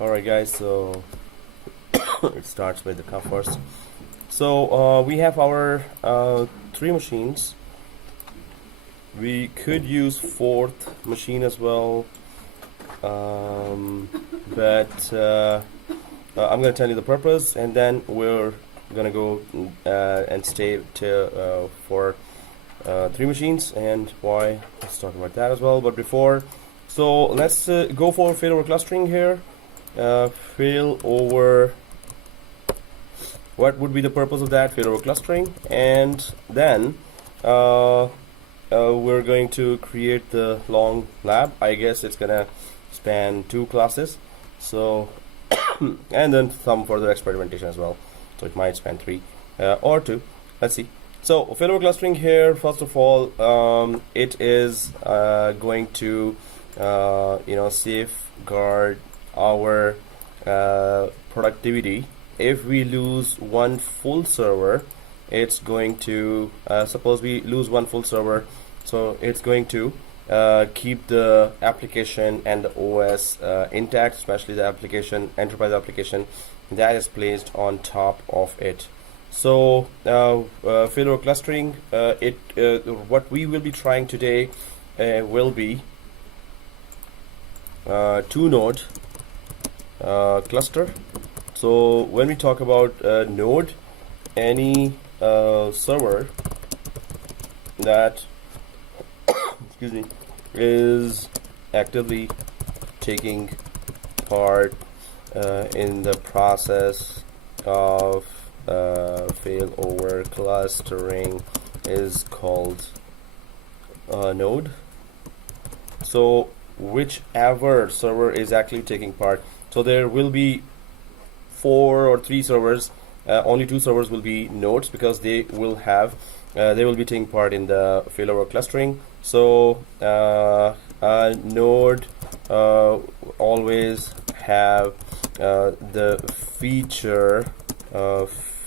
Alright guys, so it starts with the cup first. So we have our 3 machines. We could use 4th machine as well, but I'm going to tell you the purpose, and then we're going to go and stay for 3 machines and why. Let's talk about that as well. But before, so let's go for failover clustering here. Failover, what would be the purpose of that? Failover clustering, and then we're going to create the long lab. I guess it's gonna span 2 classes, so and then some further experimentation as well, so it might span 3 or 2. Let's see. So failover clustering here, first of all, it is going to safeguard our productivity. If we lose one full server, it's going to suppose we lose one full server, so it's going to keep the application and the OS intact, especially the application, enterprise application that is placed on top of it. So failover clustering, what we will be trying today will be 2-node cluster. So when we talk about node, any server that excuse me, is actively taking part in the process of failover clustering is called a node. So whichever server is actually taking part, so there will be 4 or 3 servers, only 2 servers will be nodes because they will have they will be taking part in the failover clustering. So a node always have the feature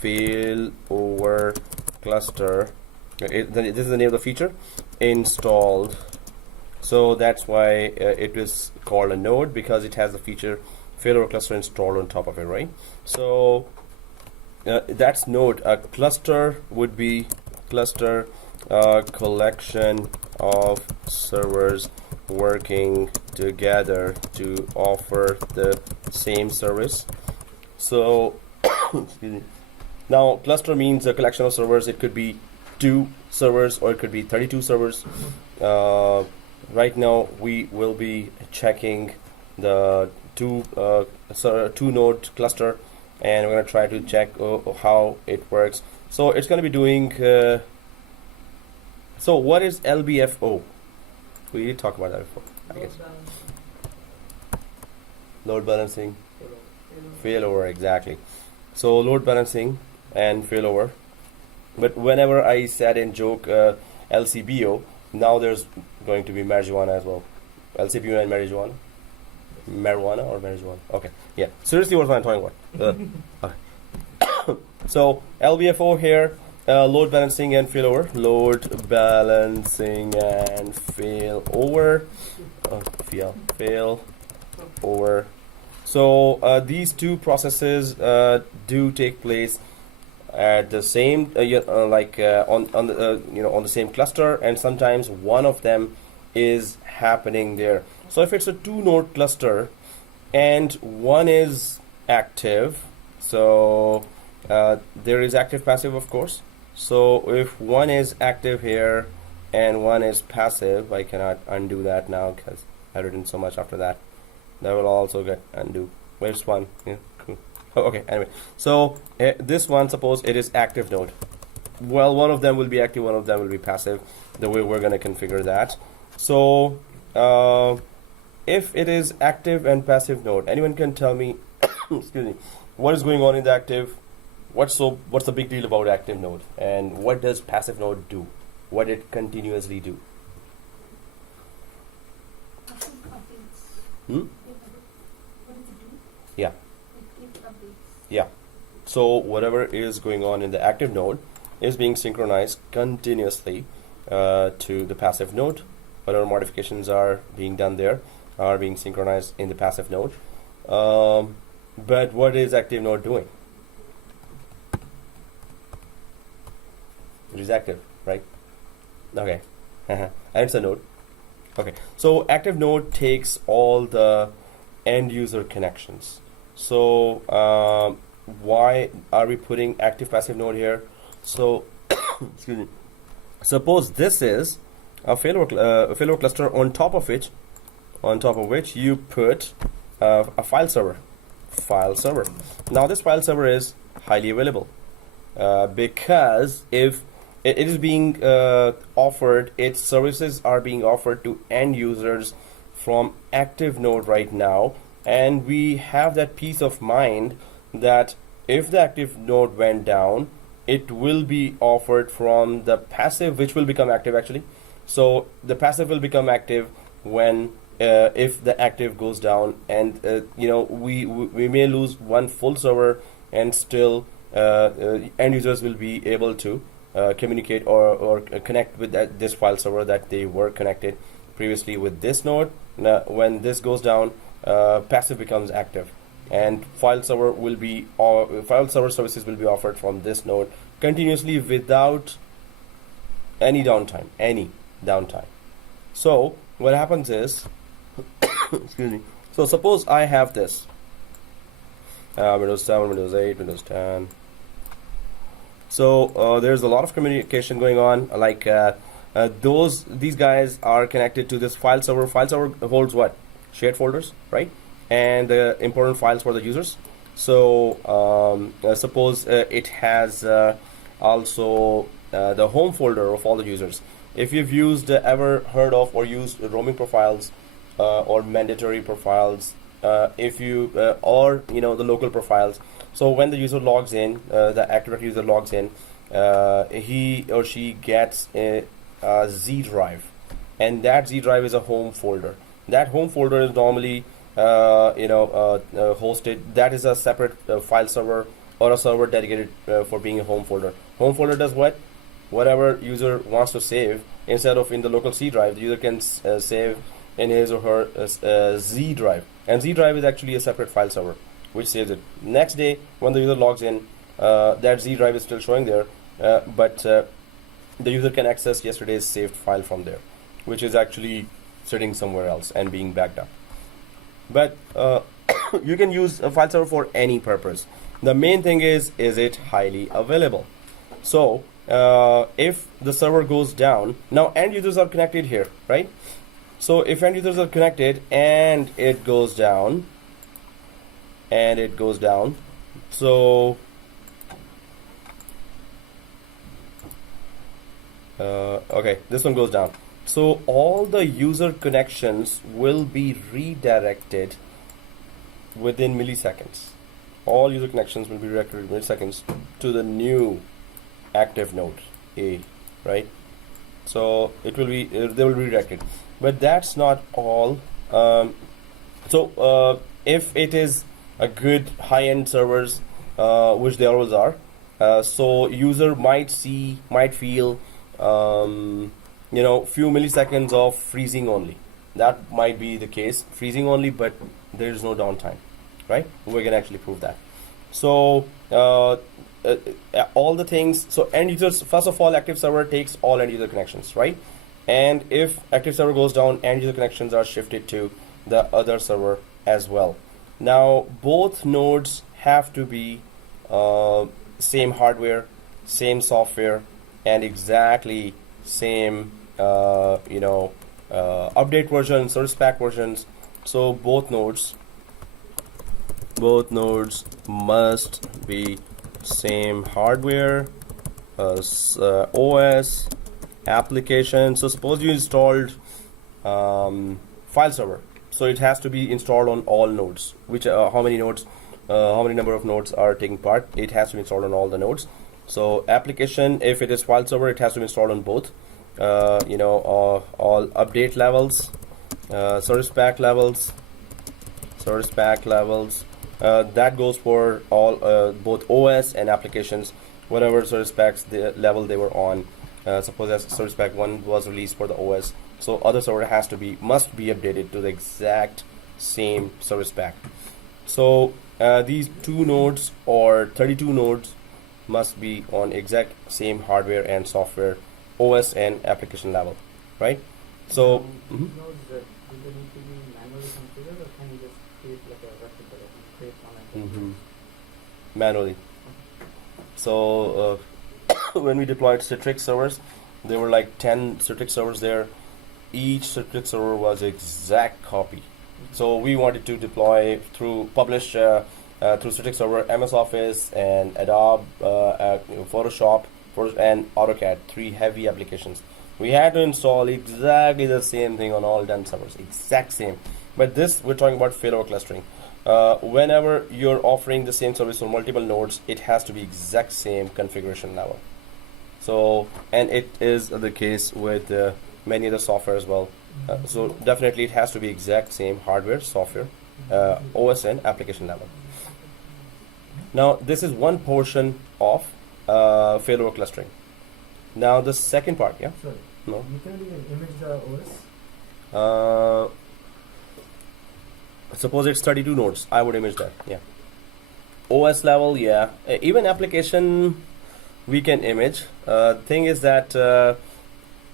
failover cluster. This is the name of the feature installed. So that's why it is called a node, because it has the feature failover cluster installed on top of it, right? So that's node. A cluster would be cluster, collection of servers working together to offer the same service. So excuse me. Now cluster means a collection of servers. It could be 2 servers or it could be 32 servers. Right now we will be checking the 2-node cluster, and we're going to try to check how it works. So it's going to be doing so what is LBFO? We did talk about that before, I guess. Load balancing, failover, exactly. So load balancing and failover. But whenever I said in joke LCBO, now there's going to be marijuana as well. LCBO and marijuana. Marijuana or marijuana? Okay, yeah. Seriously, what am I talking about? Okay. So LBFO here, load balancing and failover. Load balancing and failover. Failover. So these 2 processes do take place at the same, on the same cluster, and sometimes one of them is happening there. So if it's a 2-node cluster and one is active, so there is active passive, of course. So if one is active here and one is passive, I cannot undo that now because I've written so much after that. That will also get undo. Where's one? Yeah, cool. Oh, okay, anyway. So this one, suppose it is active node. Well, one of them will be active, one of them will be passive. The way we're going to configure that. So if it is active and passive node, anyone can tell me excuse me, what is going on in the active? What's the big deal about active node, and what does passive node do? What it continuously do? Yeah. Yeah. So whatever is going on in the active node is being synchronized continuously to the passive node. Whatever modifications are being done there are being synchronized in the passive node. But what is active node doing? It is active, right? Okay. And it's a node. Okay, so active node takes all the end user connections. So why are we putting active passive node here? So excuse me. Suppose this is a failover cluster on top of which you put a file server. Now this file server is highly available because if it is being offered, its services are being offered to end users from active node right now, and we have that peace of mind that if the active node went down, it will be offered from the passive, which will become active actually. So the passive will become active when if the active goes down, and we may lose one full server, and still end users will be able to communicate or connect with this file server that they were connected previously with this node. Now, when this goes down, passive becomes active, and file server services will be offered from this node continuously without any downtime. So what happens is, excuse me. So suppose I have this Windows 7, Windows 8, Windows 10. So there's a lot of communication going on. Like these guys are connected to this file server. File server holds what? Shared folders, right? And the important files for the users. So suppose it has also the home folder of all the users. If you've ever heard of or used roaming profiles or mandatory profiles, or the local profiles. So when the user logs in, the active user logs in, he or she gets a Z drive, and that Z drive is a home folder. That home folder is normally hosted. That is a separate file server or a server dedicated for being a home folder. Home folder does what? Whatever user wants to save, instead of in the local C drive, the user can save in his or her Z drive. And Z drive is actually a separate file server which saves it. Next day, when the user logs in, that Z drive is still showing there, but the user can access yesterday's saved file from there, which is actually sitting somewhere else and being backed up. But you can use a file server for any purpose. The main thing is it highly available? So if the server goes down, now end users are connected here, right? So if end users are connected and it goes down, so okay, this one goes down. So all the user connections will be redirected within milliseconds. All user connections will be redirected within milliseconds to the new active node A, right? So it will be they will be redirected. But that's not all. If it is a good high-end servers, which they always are, so user might feel few milliseconds of freezing only. That might be the case, freezing only, but there is no downtime, right? We can actually prove that. So all the things. So end users, first of all, active server takes all end user connections, right? And if active server goes down, end user connections are shifted to the other server as well. Now both nodes have to be same hardware, same software, and exactly same update version, service pack versions. So both nodes must be same hardware, OS, application. So suppose you installed file server, so it has to be installed on all nodes. Which how many number of nodes are taking part? It has to be installed on all the nodes. So application, if it is file server, it has to be installed on both. All update levels, service pack levels. That goes for all both OS and applications, whatever service packs the level they were on. Suppose as service pack 1 was released for the OS, so other server must be updated to the exact same service pack. So these 2 nodes or 32 nodes must be on exact same hardware and software, OS and application level, right? So These nodes, do they need to be manually configured, or can you just create like a replica, like you create one and manually. So when we deployed Citrix servers, there were like 10 Citrix servers there. Each Citrix server was exact copy. So we wanted to deploy publish through Citrix server, MS Office and Adobe, Photoshop, and AutoCAD, 3 heavy applications. We had to install exactly the same thing on all 10 servers, exact same. But this, we're talking about failover clustering. Whenever you're offering the same service on multiple nodes, it has to be exact same configuration level. So, and it is the case with many other software as well. So definitely it has to be exact same hardware, software, OS and application level. Now this is one portion of failover clustering. Now the second part, yeah? Sorry. No? You can't even image the OS? Suppose it's 32 nodes, I would image that, yeah. OS level, yeah. Even application, we can image. Thing is that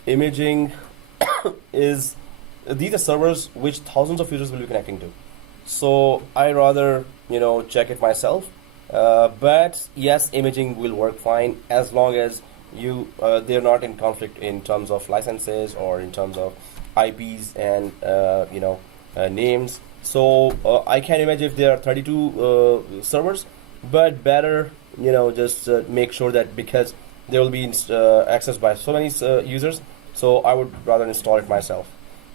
imaging is, these are servers which thousands of users will be connecting to. So I rather, check it myself. But yes, imaging will work fine as long as they're not in conflict in terms of licenses or in terms of IPs and names. So I can imagine if there are 32 servers, but better just make sure that, because they will be accessed by so many users, so I would rather install it myself,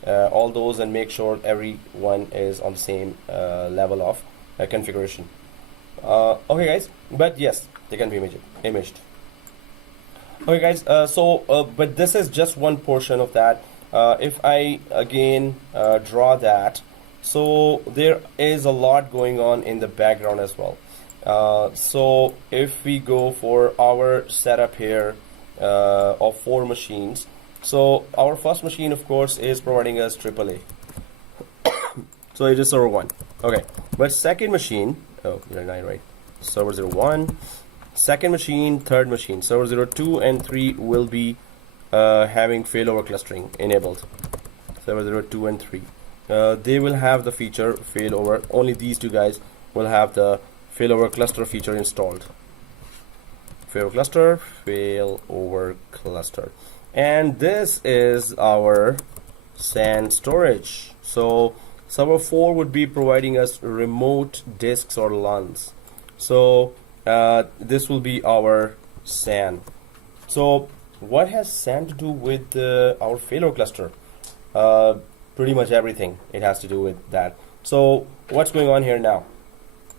all those, and make sure everyone is on the same level of configuration. Okay guys, but yes, they can be imaged. Okay guys, but this is just one portion of that. If I again draw that, so there is a lot going on in the background as well. So if we go for our setup here of 4 machines, so our first machine of course is providing us AAA. So it is server 1. Okay, but second machine, right, server 01, second machine, third machine, server 02 and 3 will be having failover clustering enabled. Server 02 and 3. They will have the feature failover. Only these 2 guys will have the failover cluster feature installed. Failover cluster. And this is our SAN storage. So server 4 would be providing us remote disks or LANs. So this will be our SAN. So what has SAN to do with our failover cluster? Pretty much everything. It has to do with that. So what's going on here now?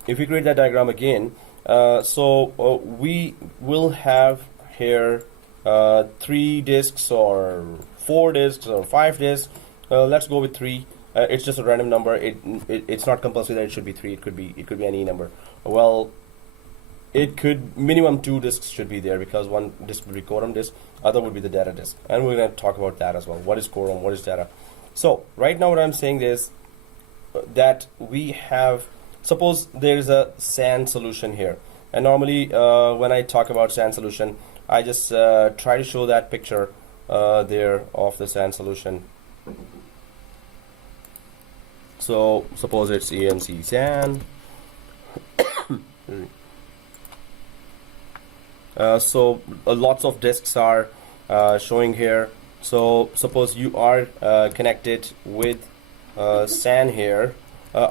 If we create that diagram again, we will have here 3 disks or 4 disks or 5 disks. Let's go with 3. It's just a random number. It's not compulsory that it should be 3. It could be any number. Well, it could minimum 2 disks should be there, because one disk will be quorum disk, other would be the data disk, and we're going to talk about that as well. What is quorum? What is data? So right now what I'm saying is that we have, suppose there is a SAN solution here, and normally when I talk about SAN solution, I just try to show that picture there of the SAN solution. So suppose it's EMC SAN. So lots of disks are showing here. So suppose you are connected with SAN here.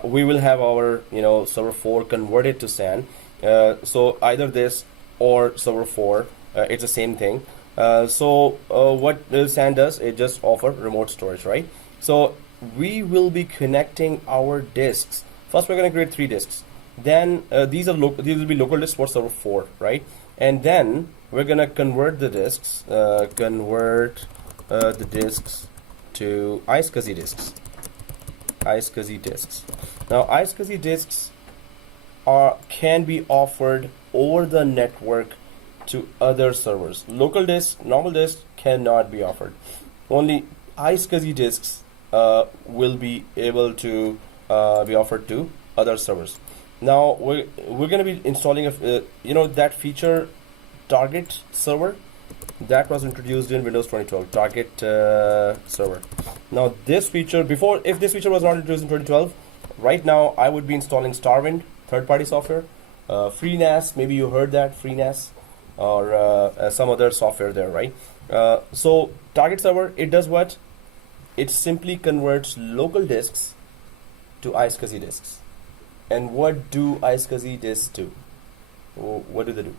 We will have our server 4 converted to SAN. So either this or server 4, it's the same thing. So what SAN does, it just offer remote storage, right? So we will be connecting our disks. First we're going to create 3 disks. Then these will be local disks for server 4, right? And then we're going to convert the disks, the disks to Iscsi disks. Iscsi disks. Now Iscsi disks can be offered over the network to other servers. Local disks, normal disks cannot be offered. Only Iscsi disks will be able to be offered to other servers. Now we're going to be installing that feature target server that was introduced in Windows 2012, target server. Now this feature, if this feature was not introduced in 2012, right now I would be installing Starwind, third-party software, FreeNAS, maybe you heard that, FreeNAS, or some other software there, right? So target server, it does what? It simply converts local disks to Iscsi disks. And what do Iscsi disks do? What do they do?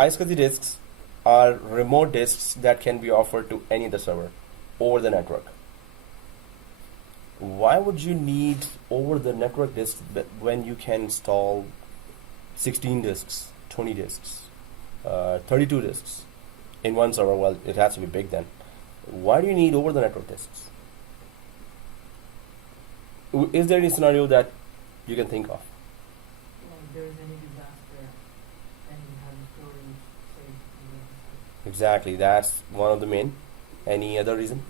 Iscsi disks are remote disks that can be offered to any other server over the network. Why would you need over the network disks when you can install 16 disks, 20 disks, 32 disks in one server? Well, it has to be big then. Why do you need over the network disks? Is there any scenario that you can think of? Well, if there is any disaster and you have storage safe. Exactly, that's one of the main. Any other reason?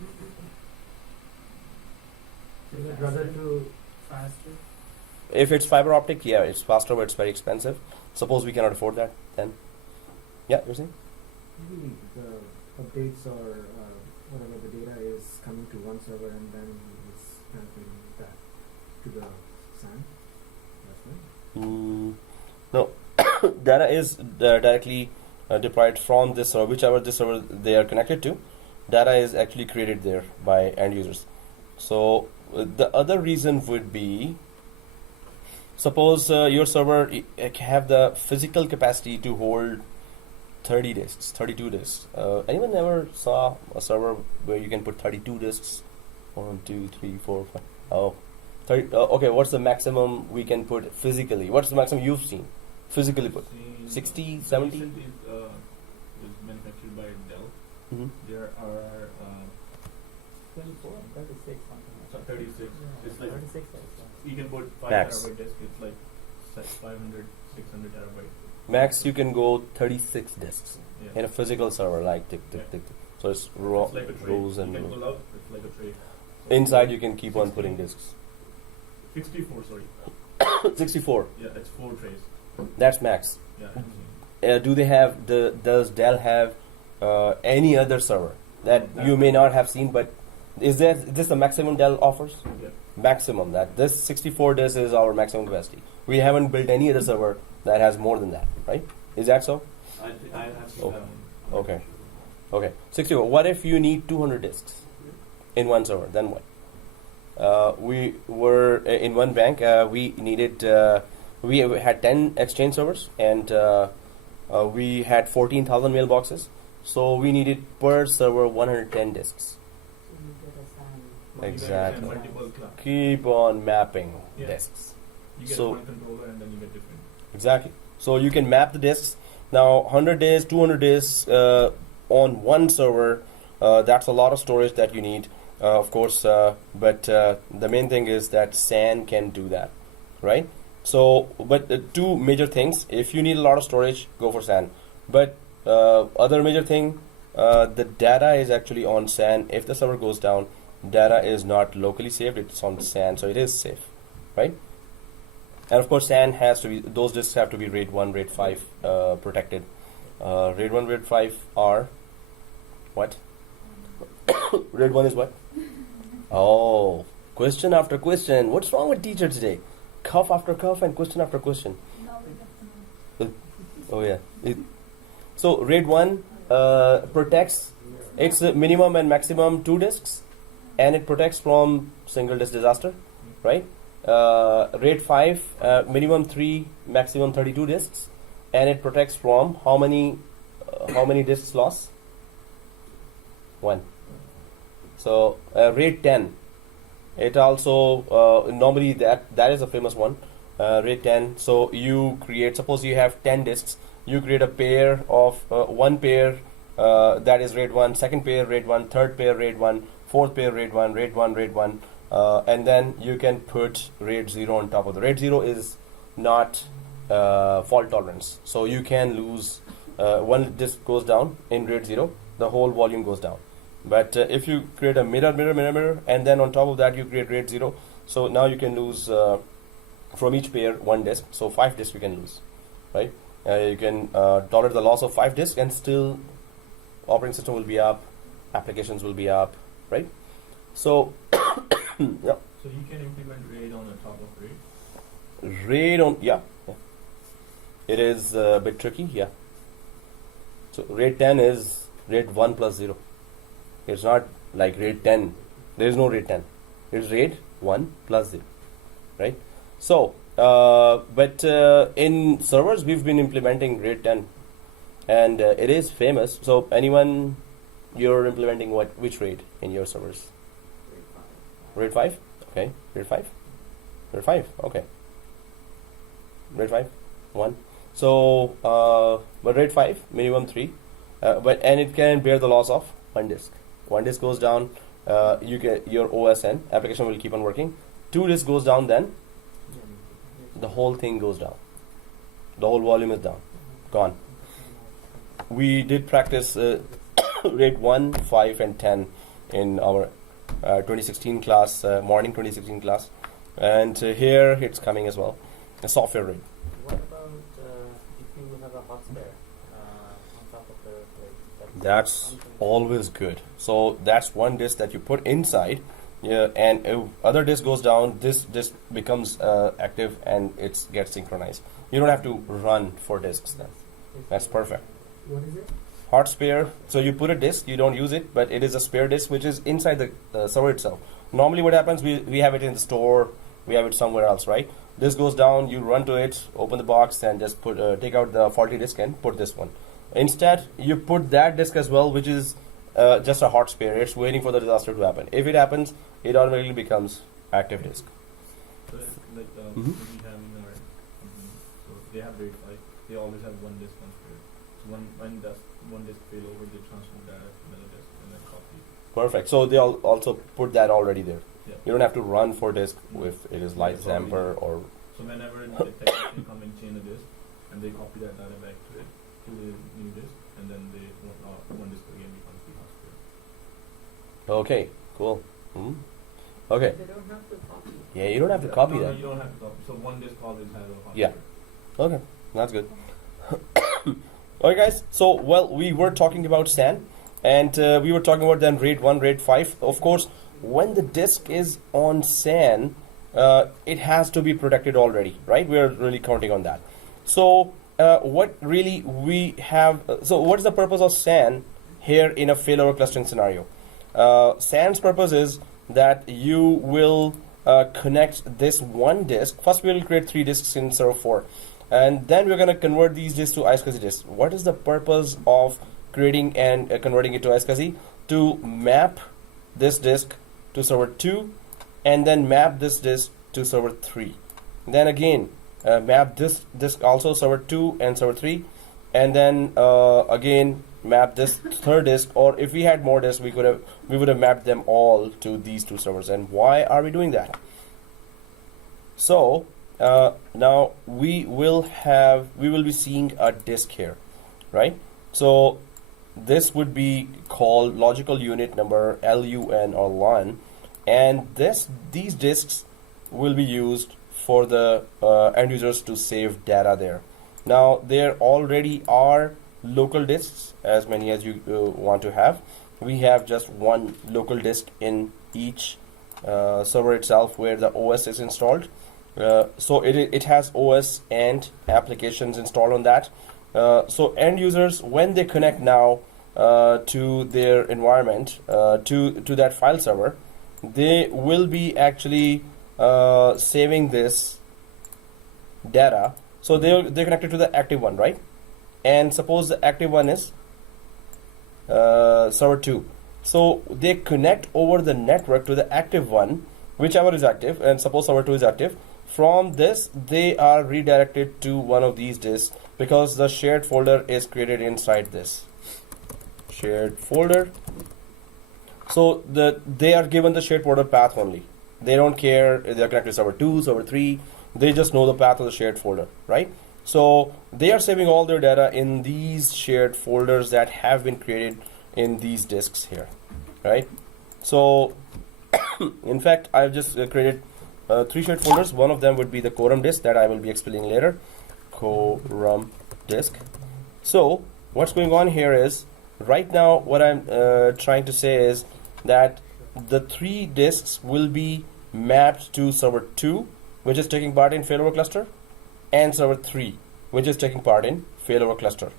Is it rather too faster? If it's fiber optic, yeah, it's faster, but it's very expensive. Suppose we cannot afford that, then? Yeah, you're saying? Maybe the updates or whatever the data is coming to one server and then it's transferring that to the SAN. That's right. No, data is directly deployed from this server, whichever this server they are connected to. Data is actually created there by end users. So the other reason would be, suppose your server have the physical capacity to hold 30 disks, 32 disks. Anyone ever saw a server where you can put 32 disks? 1, 2, 3, 4, 5. Oh, 30. Okay, what's the maximum we can put physically? What's the maximum you've seen physically put? 60, 70? Is manufactured by Dell. Mm-hmm. There are 24, 36, something like that. 36. Yeah, It's like 36, you can put 5 Max. terabyte disk. It's like 500, 600 terabyte. Max you can go 36 disks Yeah. in a physical server, like tick, tick, Yeah. tick, tick. So it's raw, It's like a tray. rows You and can rows. pull out. It's like a tray. So Inside you can keep on putting disks. 64. Sorry. 64. Yeah, it's 4 trays. That's max. Yeah. I'm Do they have does Dell have any other server that you may not have seen, but is this the maximum Dell offers? saying. Yeah. Maximum, that this 64 disks is our maximum capacity. We haven't built any other server that has more than that, right? Is that so? I have seen Oh. that one. Okay. Okay. 64. What if you need 200 disks in one server? Then what? We were in one bank. We needed. We had 10 Exchange servers, and we had 14,000 mailboxes. So we needed per server 110 disks. So you get a SAN. You get Exactly. multiple class. Keep on mapping Yeah. disks. You get So- one controller and then you get different. Exactly. So you can map the disks. Now 100 disks, 200 disks on one server. That's a lot of storage that you need, of course. But the main thing is that SAN can do that, right? So, but two major things. If you need a lot of storage, go for SAN. But other major thing, the data is actually on SAN. If the server goes down, data is not locally saved. It's on SAN, so it is safe, right? And of course, SAN has to be, those disks have to be RAID 1, RAID 5 protected. RAID 1, RAID 5 are what? RAID 1 is what? Oh, question after question. What's wrong with teacher today? Cough after cough and question after question. Oh yeah. So RAID 1 protects, it's a minimum and maximum 2 disks, and it protects from single disk disaster, right? RAID 5 minimum 3, maximum 32 disks, and it protects from how many disks loss? 1. So RAID 10, it also normally that is a famous one. RAID 10. So you create, suppose you have 10 disks, you create a pair of one pair that is RAID 1, second pair RAID 1, third pair RAID 1, fourth pair RAID 1, RAID 1, RAID 1, and then you can put RAID 0 on top of the RAID 0 is not fault tolerance. So you can lose one disk goes down in RAID 0, the whole volume goes down. But if you create a mirror, and then on top of that you create RAID 0, so now you can lose from each pair 1 disk, so 5 disks you can lose, right? You can tolerate the loss of 5 disks and still operating system will be up, applications will be up, right? So yeah, So you can implement RAID on the top of RAID? RAID on, yeah. It is a bit tricky, yeah. So RAID 10 is RAID 1 plus 0. It's not like RAID 10. There is no RAID 10. It's RAID 1 plus 0, right? So, but in servers we've been implementing RAID 10, and it is famous. So anyone, you're implementing which RAID in your servers? RAID 5? Okay. RAID 5? RAID 5, okay. RAID 5? 1. So, but RAID 5, minimum 3. And it can bear the loss of 1 disk. 1 disk goes down, you get your OSN, application will keep on working. 2 disk goes down, then the whole thing goes down. The whole volume is down, gone. We did practice RAID 1, 5 and 10 in our 2016 class, morning 2016 class, and here it's coming as well, a software RAID. What about if you have a hot spare on top of the RAID? That's always good. So that's 1 disk that you put inside, yeah, and if other disk goes down, this disk becomes active and it gets synchronized. You don't have to run for disks then. That's perfect. What is it? Hot spare, so you put a disk, you don't use it, but it is a spare disk which is inside the server itself. Normally what happens, we have it in the store, we have it somewhere else, right? This goes down, you run to it, open the box and just put take out the faulty disk and put this one. Instead, you put that disk as well, which is just a hot spare. It's waiting for the disaster to happen. If it happens, it automatically becomes active disk. So like we have in our company, so they have RAID 5, they always have 1 disk on spare. So when does 1 disk fail over, they transfer data to another disk and then copy it. Perfect. So they also put that already there. Yeah. You don't have to run for disk if it is like Zamper or. So whenever the technician come and change a disk, and they copy that data back to it, to the new disk, and then they 1 disk again becomes the hot spare. Okay, cool. Okay. They don't have to copy. Yeah, you don't have to copy No, that. you don't have to copy. So 1 disk always has a hot Yeah. spare. Okay, that's good. Alright guys, so well, we were talking about SAN, and we were talking about then RAID 1, RAID 5. Of course, when the disk is on SAN, it has to be protected already, right? We're really counting on that. So what really we have, so what is the purpose of SAN here in a failover clustering scenario? SAN's purpose is that you will connect this 1 disk. First we will create 3 disks in server 4. And then we're going to convert these disks to Iscsi disks. What is the purpose of creating and converting it to Iscsi? To map this disk to server 2 and then map this disk to server 3. Then again map this disk also server 2 and server 3, and then again map this 3rd disk, or if we had more disks we would have mapped them all to these 2 servers. And why are we doing that? So now we will be seeing a disk here, right? So this would be called logical unit number LUN or LUN, and these disks will be used for the end users to save data there. Now there already are local disks, as many as you want to have. We have just 1 local disk in each server itself where the OS is installed. So it has OS and applications installed on that. So end users, when they connect now to their environment, to that file server, they will be actually saving this data. So they're connected to the active one, right? And suppose the active one is server 2. So they connect over the network to the active one, whichever is active, and suppose server 2 is active. From this, they are redirected to one of these disks because the shared folder is created inside this shared folder. So they are given the shared folder path only. They don't care if they are connected to server 2, server 3. They just know the path of the shared folder, right? So they are saving all their data in these shared folders that have been created in these disks here, right? So in fact, I've just created three shared folders. One of them would be the quorum disk that I will be explaining later. Quorum disk. So what's going on here is, right now what I'm trying to say is that the three disks will be mapped to server 2, which is taking part in failover cluster, and server 3, which is taking part in failover cluster,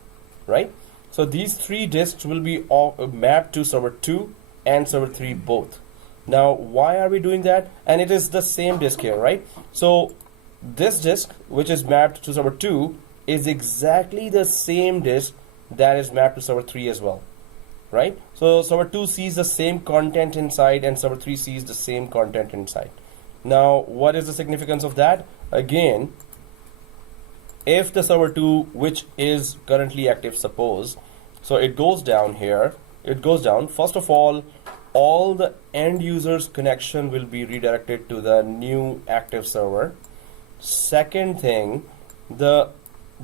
right? So these three disks will be all mapped to server 2 and server 3 both. Now, why are we doing that? And it is the same disk here, right? So this disk, which is mapped to server 2, is exactly the same disk that is mapped to server 3 as well, right? So server 2 sees the same content inside, and server 3 sees the same content inside. Now, what is the significance of that? Again, if the server 2, which is currently active, suppose, so it goes down here, it goes down, first of all the end users connection will be redirected to the new active server. Second thing, the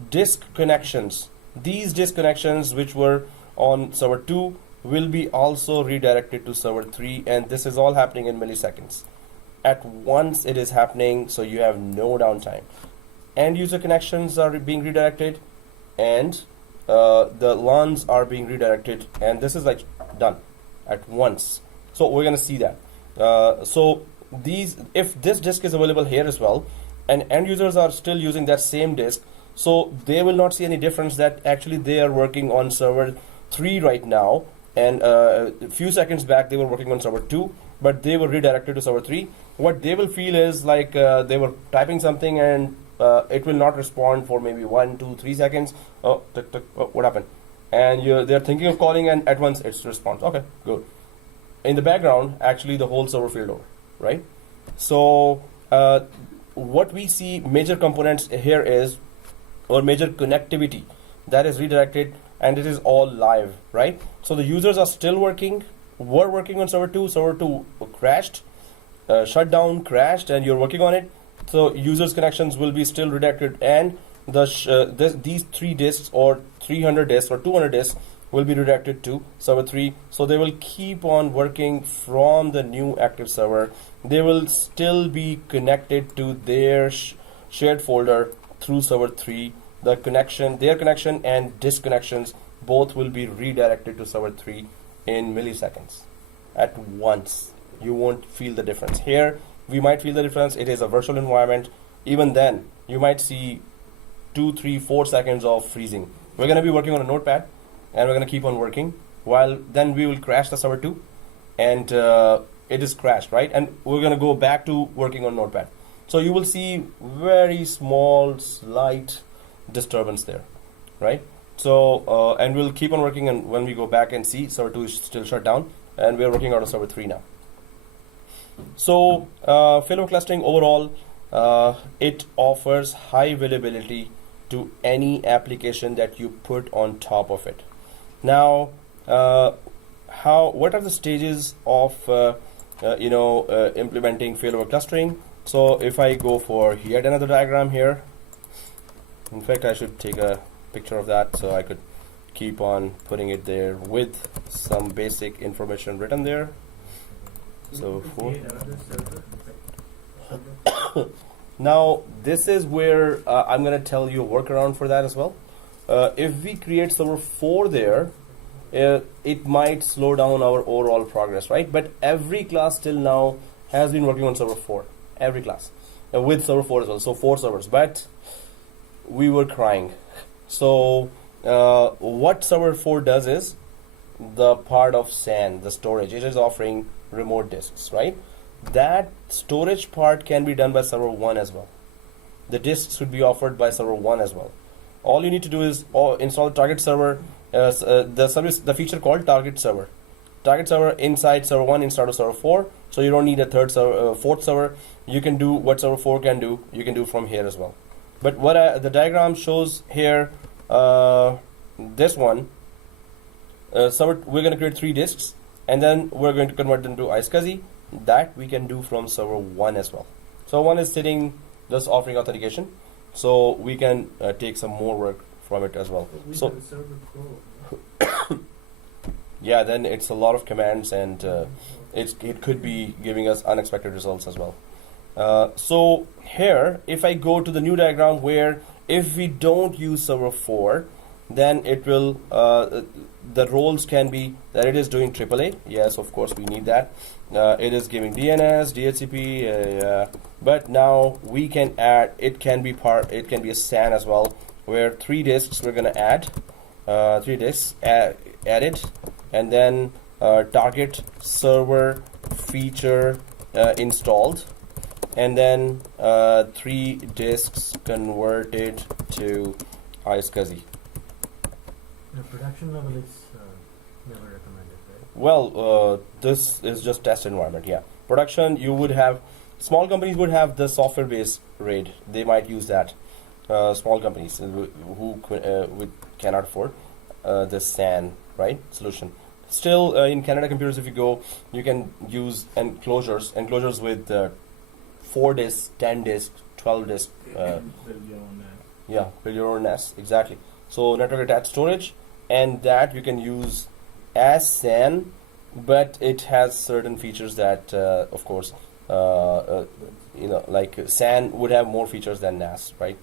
disk connections, these disk connections which were on server 2 will be also redirected to server 3, and this is all happening in milliseconds. At once it is happening, so you have no downtime. End user connections are being redirected, and the LANs are being redirected, and this is like done at once. So we're gonna see that. So these, if this disk is available here as well, and end users are still using that same disk, so they will not see any difference that actually they are working on server 3 right now, and a few seconds back they were working on server 2, but they were redirected to server 3. What they will feel is like they were typing something and it will not respond for maybe 1, 2, 3 seconds. Oh, tick, tick, oh, what happened? And they're thinking of calling, and at once it's response. Okay, good. In the background, actually the whole server failed over, right? So what we see major components here is, or major connectivity that is redirected, and it is all live, right? So the users are still working, were working on server 2, server 2 crashed, shut down, crashed, and you're working on it. So users connections will be still redirected, and these three disks or 300 disks or 200 disks will be redirected to server 3. So they will keep on working from the new active server. They will still be connected to their shared folder through server 3. The connection, their connection and disk connections both will be redirected to server 3 in milliseconds at once. You won't feel the difference. Here we might feel the difference. It is a virtual environment. Even then you might see 2, 3, 4 seconds of freezing. We're going to be working on a notepad, and we're going to keep on working, while then we will crash the server 2, and it is crashed, right? And we're going to go back to working on notepad. So you will see very small slight disturbance there, right? So and we'll keep on working, and when we go back and see, server 2 is still shut down, and we're working out of server 3 now. So failover clustering overall, it offers high availability to any application that you put on top of it. Now, what are the stages of implementing failover clustering? So if I go for yet another diagram here, in fact I should take a picture of that so I could keep on putting it there with some basic information written there. So now this is where I'm going to tell you a workaround for that as well. If we create server 4 there, it might slow down our overall progress, right? But every class till now has been working on server 4, every class, with server 4 as well, so 4 servers, but we were crying. So what server 4 does is the part of SAN, the storage, it is offering remote disks, right? That storage part can be done by server 1 as well. The disks should be offered by server 1 as well. All you need to do is install the target server, the feature called target server. Target server inside server 1 instead of server 4, so you don't need a fourth server. You can do what server 4 can do, you can do from here as well. But what the diagram shows here, this one, we're going to create 3 disks, and then we're going to convert them to Iscsi. That we can do from server 1 as well. So 1 is sitting just offering authentication, so we can take some more work from it as well. So yeah, then it's a lot of commands, and it could be giving us unexpected results as well. So here, if I go to the new diagram where if we don't use server 4, then it will, the roles can be that it is doing AAA. Yes, of course, we need that. It is giving DNS, DHCP, but now we can add, it can be a SAN as well, where 3 disks we're going to add, 3 disks added, and then target server feature installed, and then 3 disks converted to Iscsi. The production level is never recommended, right? Well, this is just test environment. Yeah, production, you would have, small companies would have the software based RAID. They might use that. Small companies who cannot afford the SAN, right, solution. Still, in Canada computers, if you go, you can use enclosures with 4 disks, 10 disks, 12 disks. Build your own NAS. Yeah, build your own NAS, exactly. So network attached storage, and that you can use as SAN, but it has certain features that, of course, like SAN would have more features than NAS, right?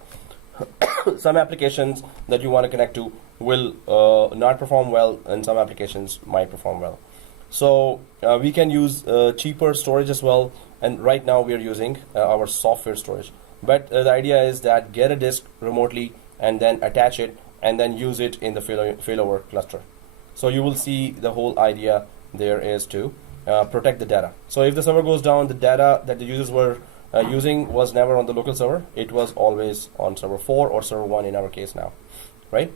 Some applications that you want to connect to will not perform well, and some applications might perform well. So we can use cheaper storage as well, and right now we are using our software storage. But the idea is that get a disk remotely and then attach it and then use it in the failover cluster. So you will see the whole idea there is to protect the data. So if the server goes down, the data that the users were using was never on the local server. It was always on server 4 or server 1 in our case now, right?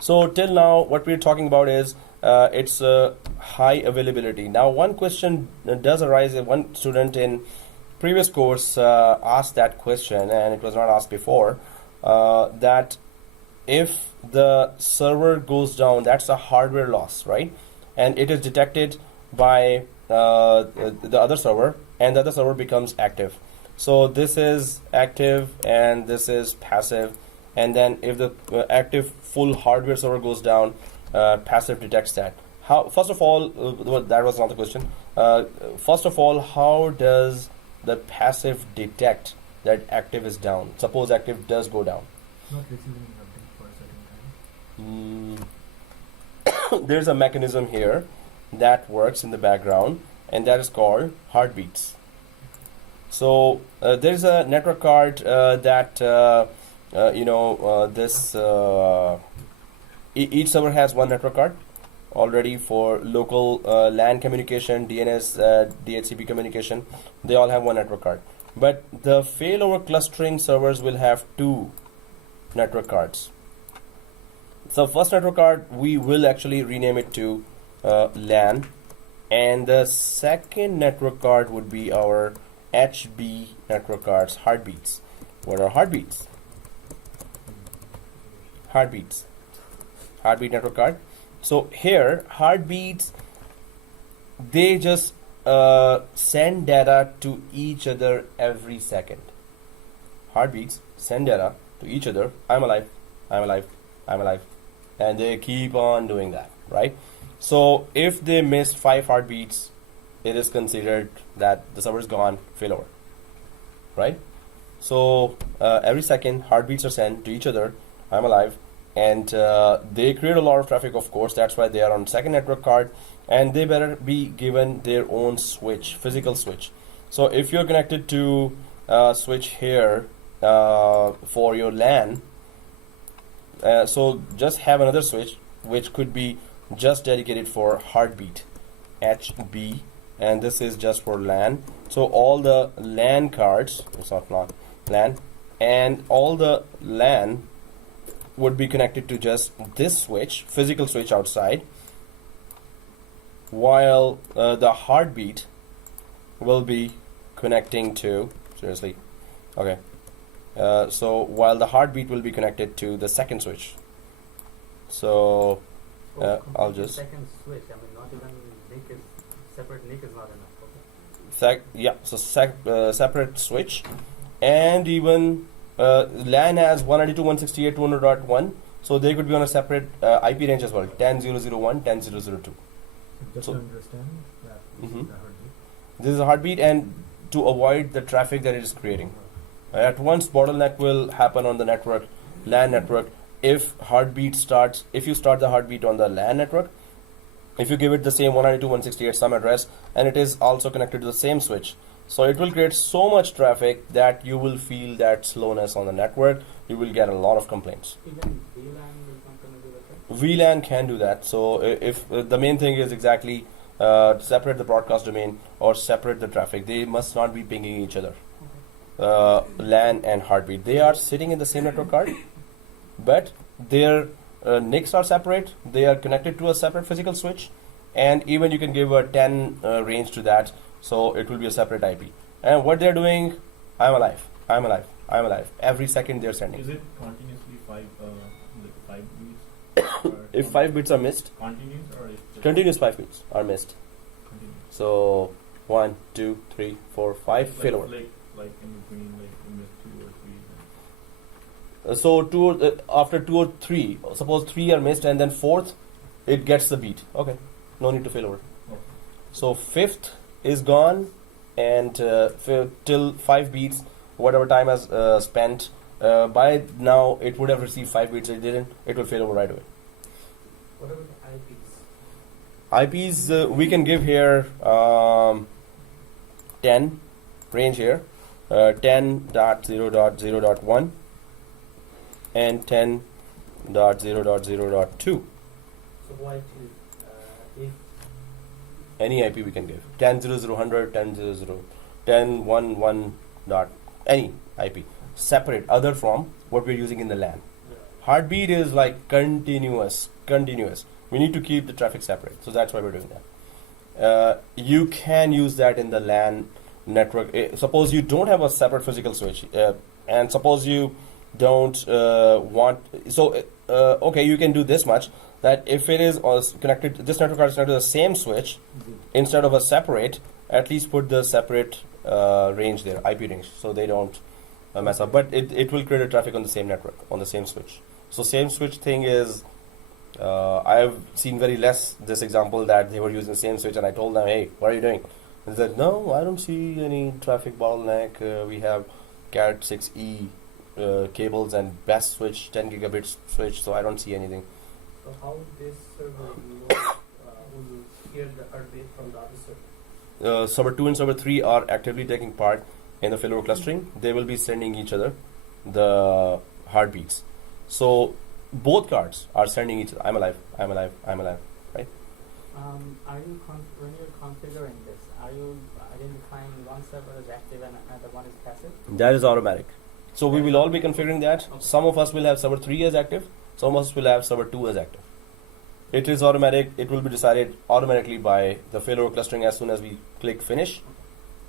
So till now, what we're talking about is it's high availability. Now, one question does arise. One student in previous course asked that question, and it was not asked before, that if the server goes down, that's a hardware loss, right? And it is detected by the other server, and the other server becomes active. So this is active and this is passive, and then if the active full hardware server goes down, passive detects that. How? First of all, that was not the question. First of all, how does the passive detect that active is down? Suppose active does go down. Not receiving an update for a certain time. There's a mechanism here that works in the background, and that is called heartbeats. So there's a network card that each server has one network card already for local LAN communication, DNS, DHCP communication. They all have one network card. But the failover clustering servers will have 2 network cards. So first network card, we will actually rename it to LAN, and the second network card would be our HB network cards, heartbeats. What are heartbeats? Heartbeat network card. So here, heartbeats, they just send data to each other every second. Heartbeats send data to each other. I'm alive, I'm alive, I'm alive. And they keep on doing that, right? So if they miss 5 heartbeats, it is considered that the server is gone, failover, right? So every second, heartbeats are sent to each other. I'm alive, and they create a lot of traffic, of course. That's why they are on second network card, and they better be given their own switch, physical switch. So if you're connected to switch here for your LAN, so just have another switch which could be just dedicated for heartbeat, HB, and this is just for LAN. So all the LAN cards, it's not LAN, and all the LAN would be connected to just this switch, physical switch outside, while the heartbeat will be connecting to, seriously, okay, so while the heartbeat will be connected to the second switch. So I'll just second switch. I mean, not even NIC is separate. NIC is not enough. Okay. So separate switch, and even LAN has 192.168.200.1, so they could be on a separate IP range as well, 10.0.0.1, 10.0.0.2. Just So to understand that this is the heartbeat. This is a heartbeat, and to avoid the traffic that it is creating. At once bottleneck will happen on the network, LAN network. If you start the heartbeat on the LAN network, if you give it the same 192.168 some address, and it is also connected to the same switch, so it will create so much traffic that you will feel that slowness on the network. You will get a lot of complaints. Even VLAN is not going to do that, right? VLAN can do that. So if the main thing is exactly separate the broadcast domain or separate the traffic, they must not be pinging each other. LAN and heartbeat, they are sitting in the same network card, but their NICs are separate. They are connected to a separate physical switch, and even you can give a 10 range to that, so it will be a separate IP. And what they're doing, I'm alive, I'm alive, I'm alive. Every second they're sending. Is it continuously five beats? Or If 5 bits are missed, continuous or is just continuous 5 bits are missed. continuous? So 1, 2, 3, 4, 5 failover. Like in between, like you missed 2 or 3. So after 2 or 3, suppose 3 are missed and then 4th, it gets the beat. Okay, no need to failover. Okay. So 5th is gone, and till 5 beats, whatever time has spent, by now it would have received 5 beats. It didn't. It will failover right away. What about the IPs? IPs we can give here 10 range here, 10.0.0.1 and 10.0.0.2. So why 2? If Any IP we can give 10.0.0.100, 10.0.0, 10.1.1 dot any IP separate other from what we're using in the LAN. Heartbeat is like continuous. We need to keep the traffic separate, so that's why we're doing that. You can use that in the LAN network. Suppose you don't have a separate physical switch, and suppose you don't want. So okay, you can do this much. That if it is connected, this network card is connected to the same switch, instead of a separate, at least put the separate range there, IP range, so they don't mess up. But it will create a traffic on the same network, on the same switch. So same switch thing is, I have seen very less this example that they were using the same switch, and I told them, hey, what are you doing? They said, no, I don't see any traffic bottleneck. We have Cat 6E cables and best switch, 10 gigabit switch, so I don't see anything. So how this server will hear the heartbeat from the other server? Server 2 and server 3 are actively taking part in the failover clustering. They will be sending each other the heartbeats. So both cards are sending each other, I'm alive, I'm alive, I'm alive, right? Are you when you're configuring this, are you identifying one server as active and another one is passive? That is automatic. So we will all be configuring that. Okay. Some of us will have server 3 as active, some of us will have server 2 as active. It is automatic. It will be decided automatically by the failover clustering as soon as we click finish.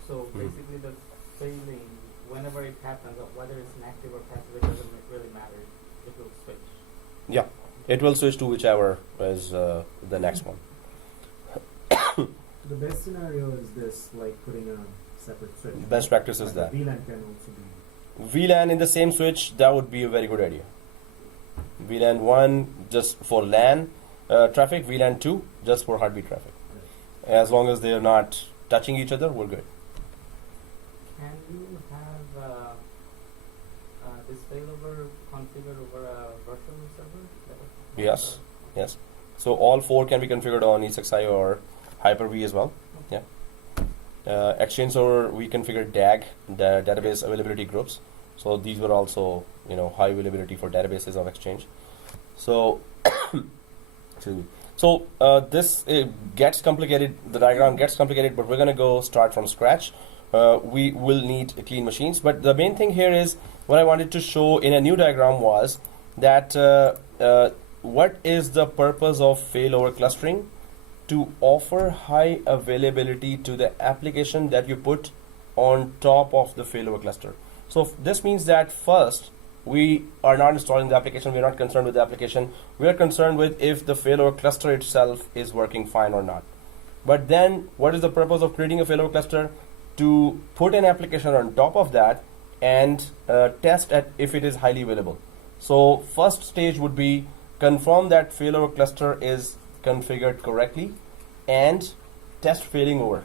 So basically the failing, whenever it happens, whether it's an active or passive, it doesn't really matter. It will switch. Yeah, it will switch to whichever is the next one. The best scenario is this, like putting a separate switch. Best practice is But that. VLAN can also be. VLAN in the same switch, that would be a very good idea. VLAN 1 just for LAN traffic, VLAN 2 just for heartbeat traffic. As long as they are not touching each other, we're good. Can you have this failover configured over a virtual server? Yes, yes. So all 4 can be configured on Iscsi or Hyper-V as well. Yeah. Exchange server, we configured DAG, the database availability groups. So these were also, high availability for databases of Exchange. So, this gets complicated. The diagram gets complicated, but we're going to go start from scratch. We will need clean machines, but the main thing here is what I wanted to show in a new diagram was that what is the purpose of failover clustering? To offer high availability to the application that you put on top of the failover cluster. So this means that first, we are not installing the application, we're not concerned with the application, we are concerned with if the failover cluster itself is working fine or not. But then, what is the purpose of creating a failover cluster? To put an application on top of that and test if it is highly available. So first stage would be confirm that failover cluster is configured correctly and test failover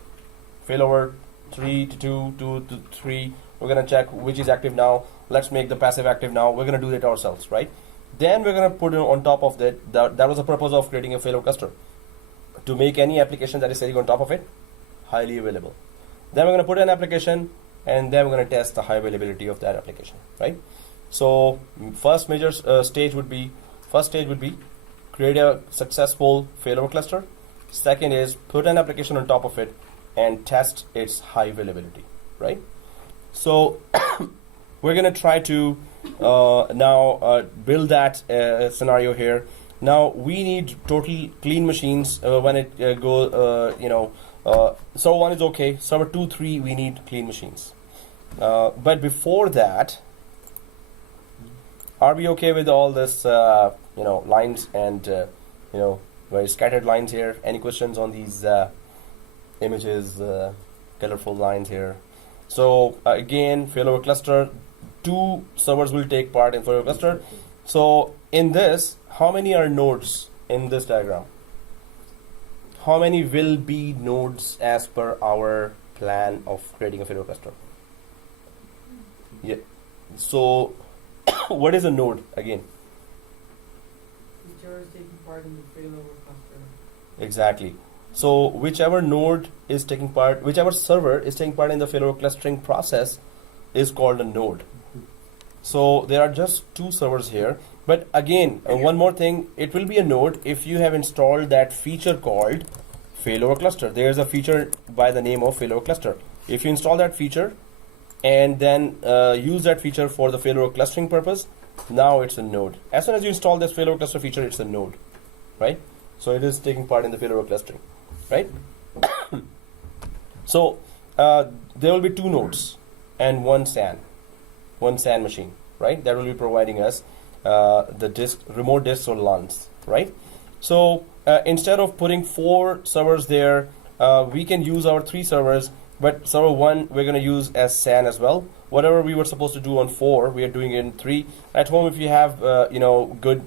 3 to 2, 2 to 3. We're going to check which is active now. Let's make the passive active now. We're going to do it ourselves, right? Then we're going to put it on top of that. That was the purpose of creating a failover cluster, to make any application that is sitting on top of it highly available. Then we're going to put an application, and then we're going to test the high availability of that application, right? So first major stage would be create a successful failover cluster. Second is put an application on top of it and test its high availability, right? So we're going to try to now build that scenario here. Now we need total clean machines when it server 1 is okay. Server 2, 3, we need clean machines. But before that, are we okay with all this, lines and, very scattered lines here? Any questions on these images, colorful lines here? So again, failover cluster, 2 servers will take part in failover cluster. So in this, how many are nodes in this diagram? How many will be nodes as per our plan of creating a failover cluster? Yeah. So what is a node again? Whichever is taking part in the failover cluster. Exactly. So whichever node is taking part, whichever server is taking part in the failover clustering process is called a node. So there are just 2 servers here. But again, one more thing, it will be a node if you have installed that feature called failover cluster. There's a feature by the name of failover cluster. If you install that feature and then use that feature for the failover clustering purpose, now it's a node. As soon as you install this failover cluster feature, it's a node, right? So it is taking part in the failover clustering, right? So there will be 2 nodes and one SAN machine, right? That will be providing us the remote disks or LANs, right? So instead of putting 4 servers there, we can use our 3 servers, but server 1 we're going to use as SAN as well. Whatever we were supposed to do on 4, we are doing it in 3. At home, if you have good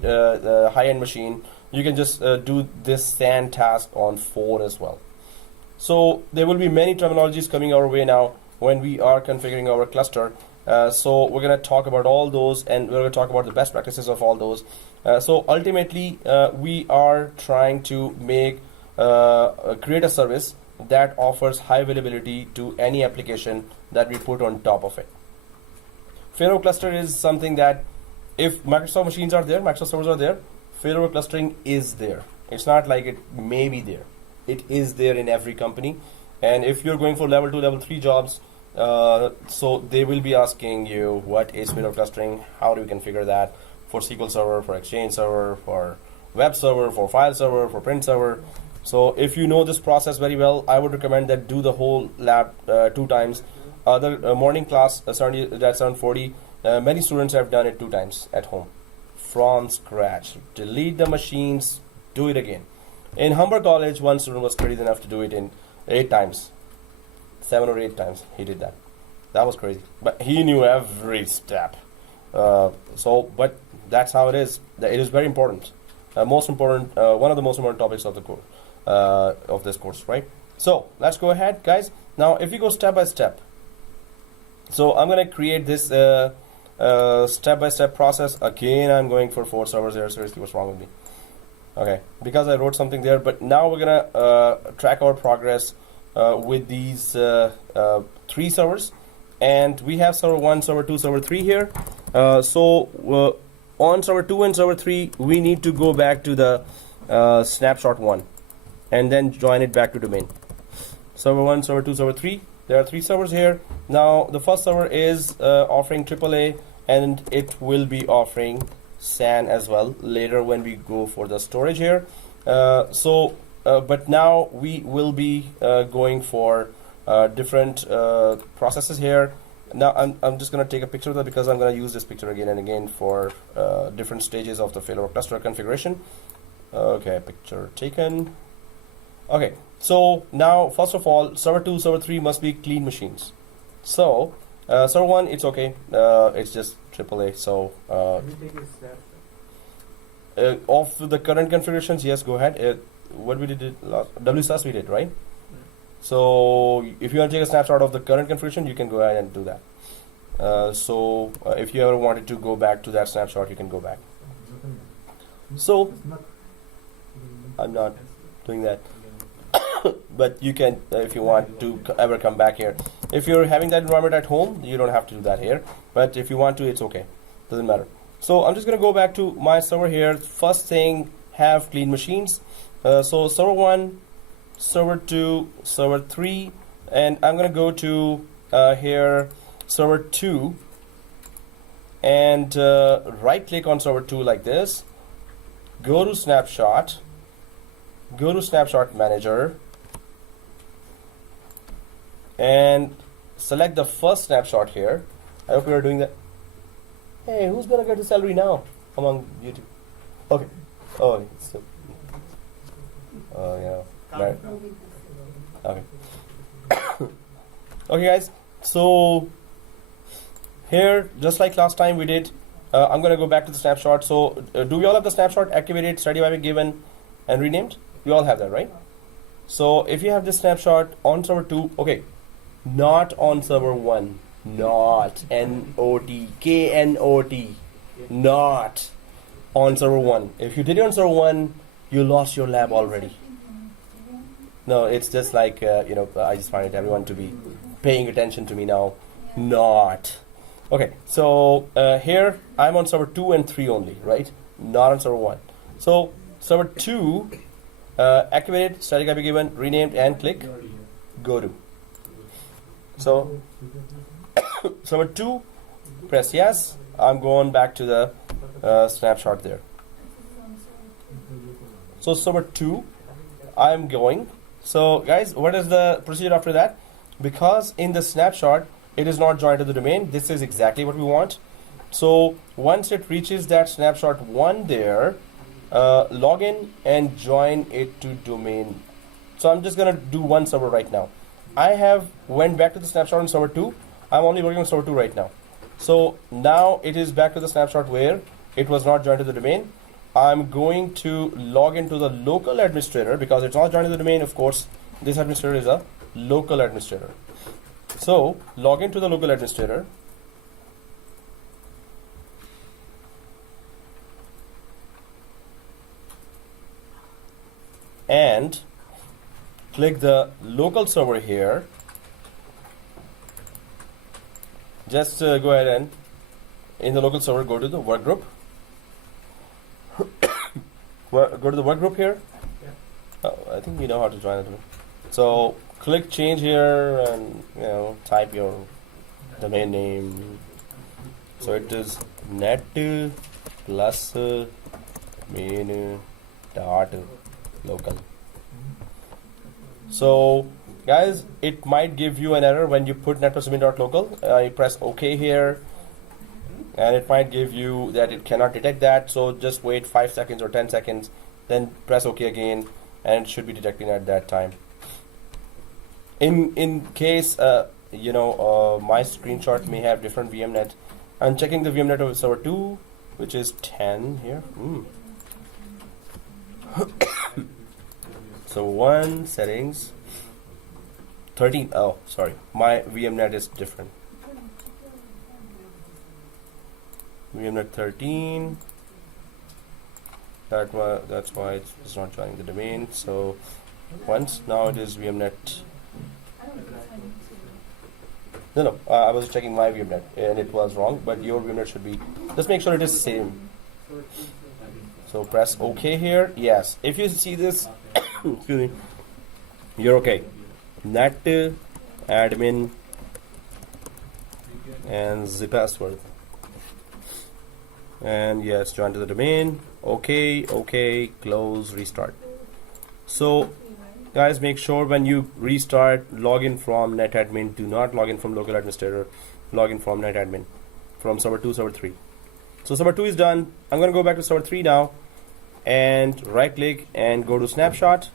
high-end machine, you can just do this SAN task on 4 as well. So there will be many terminologies coming our way now when we are configuring our cluster. So we're going to talk about all those, and we're going to talk about the best practices of all those. So ultimately, we are trying to create a service that offers high availability to any application that we put on top of it. Failover cluster is something that if Microsoft machines are there, Microsoft servers are there, failover clustering is there. It's not like it may be there. It is there in every company. And if you're going for level 2, level 3 jobs, so they will be asking you what is failover clustering, how do you configure that for SQL Server, for Exchange Server, for web server, for file server, for print server. So if you know this process very well, I would recommend that do the whole lab 2 times. The morning class, that's 740, many students have done it 2 times at home from scratch. Delete the machines, do it again. In Humber College, one student was crazy enough to do it in 8 times. 7 or 8 times he did that. That was crazy. But he knew every step. But that's how it is. It is very important. One of the most important topics of the course, of this course, right? So let's go ahead, guys. Now, if we go step by step, so I'm going to create this step-by-step process. Again, I'm going for 4 servers here. Seriously, what's wrong with me? Okay, because I wrote something there, but now we're going to track our progress with these 3 servers. And we have server 1, server 2, server 3 here. So on server 2 and server 3, we need to go back to the snapshot 1 and then join it back to domain. Server 1, server 2, server 3. There are 3 servers here. Now the first server is offering AAA, and it will be offering SAN as well later when we go for the storage here. But now we will be going for different processes here. Now I'm just going to take a picture of that because I'm going to use this picture again and again for different stages of the failover cluster configuration. Okay, picture taken. Okay, so now first of all, server 2, server 3 must be clean machines. So server 1, it's okay. It's just AAA. So of the current configurations, yes, go ahead. What we did last WSUS we did, right? So if you want to take a snapshot of the current configuration, you can go ahead and do that. If you ever wanted to go back to that snapshot, you can go back. So I'm not doing that. But you can, if you want to ever come back here. If you're having that environment at home, you don't have to do that here. But if you want to, it's okay. Doesn't matter. So I'm just going to go back to my server here. First thing, have clean machines. So server 1, server 2, server 3, and I'm going to go to here server 2 and right click on server 2 like this. Go to snapshot. Go to snapshot manager and select the first snapshot here. I hope you're doing that. Hey, who's gonna get the salary now among you two? Okay. Oh, so, yeah. Right. Okay. Okay, guys. So here, just like last time we did, I'm gonna go back to the snapshot. So, do we all have the snapshot activated, study by given, and renamed? You all have that, right? So if you have this snapshot on server 2, okay, not on server 1, not N-O-T, K-N-O-T, not on server 1. If you did it on server 1, you lost your lab already. No, it's just like, I just wanted everyone to be paying attention to me now. Not. Okay, so here I'm on server 2 and 3 only, right? Not on server 1. So server 2, activated, static IP given, renamed, and click go to. So server 2, press yes. I'm going back to the snapshot there. So server 2, I'm going. So guys, what is the procedure after that? Because in the snapshot it is not joined to the domain, this is exactly what we want. So once it reaches that snapshot 1 there, log in and join it to domain. So I'm just gonna do one server right now. I have went back to the snapshot on server 2. I'm only working on server 2 right now. So now it is back to the snapshot where it was not joined to the domain. I'm going to log into the local administrator because it's not joined to the domain. Of course, this administrator is a local administrator. So log into the local administrator. And click the local server here. Just go ahead and in the local server go to the work group. Go to the work group here. Oh, I think you know how to join it. So click change here and type your domain name. So it is net plus main dot local. So guys, it might give you an error when you put net+main.local. You press OK here and it might give you that it cannot detect that, so just wait 5 seconds or 10 seconds, then press OK again and it should be detecting at that time. In case my screenshot may have different VMnet, I'm checking the VMnet of server 2, which is 10 here. So 1 settings 13. Oh, sorry, my VMnet is different. VMnet 13. That's why it's not joining the domain. So once now it is VMnet. No, I was checking my VMnet and it was wrong, but your VMnet should be. Just make sure it is same. So press OK here. Yes. If you see this, excuse me, you're okay. Net admin and the password. And yes, join to the domain. OK, close, restart. So guys, make sure when you restart, log in from netadmin. Do not log in from local administrator. Log in from netadmin, from server 2, server 3. So server 2 is done. I'm going to go back to server 3 now and right click and go to snapshot.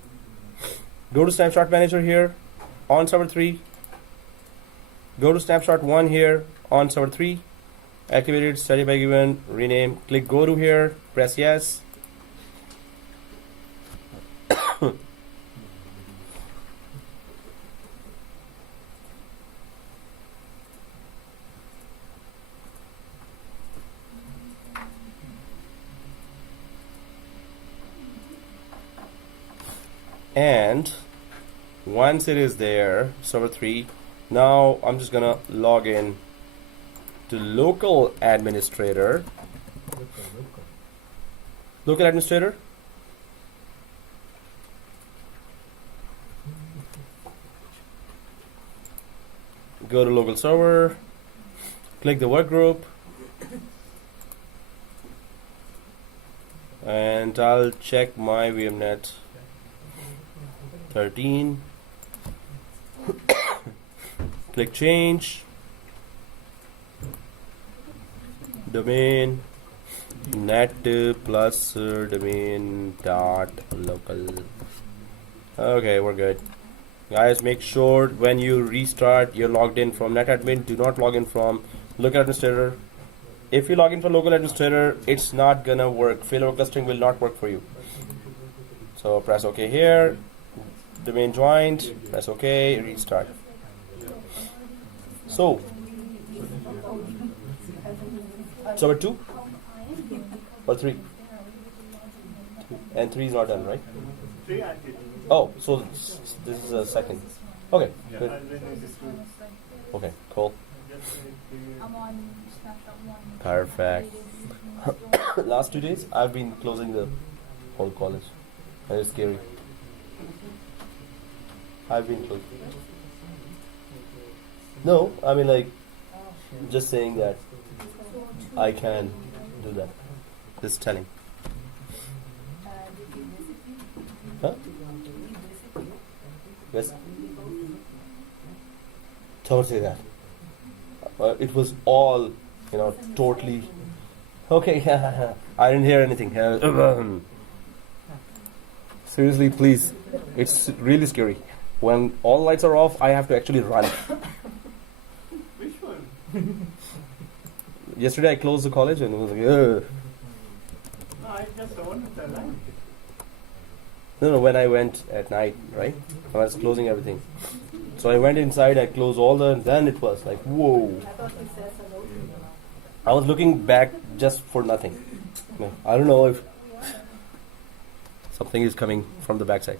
Go to snapshot manager here on server 3. Go to snapshot 1 here on server 3. Activated, study by given, rename. Click go to here. Press yes. And once it is there, server 3, now I'm just gonna log in to local administrator. Local administrator. Go to local server, click the work group, and I'll check my VMnet 13. Click change, domain net plus domain dot local. Okay, we're good. Guys, make sure when you restart, you're logged in from netadmin. Do not log in from local administrator. If you log in from local administrator, it's not gonna work. Failover clustering will not work for you. So press OK here. Domain joined. Press OK. Restart. So server 2 or 3? And 3 is not done, right? 3 I did. Oh, so this is a second. Okay, Yeah. good. Okay, cool. Perfect. Last 2 days, I've been closing the whole college. And it's scary. I've been closing. No, I mean like, just saying that I can do that. Just telling. Huh? Yes. Don't say that. It was all, totally. Okay, I didn't hear anything. Seriously, please. It's really scary. When all lights are off, I have to actually run. Which one? Yesterday I closed the college and it was like, ugh. No, I just on the light. No, when I went at night, right? I was closing everything. So I went inside, I closed all then it was like, whoa. I was looking back just for nothing. I don't know if something is coming from the backside.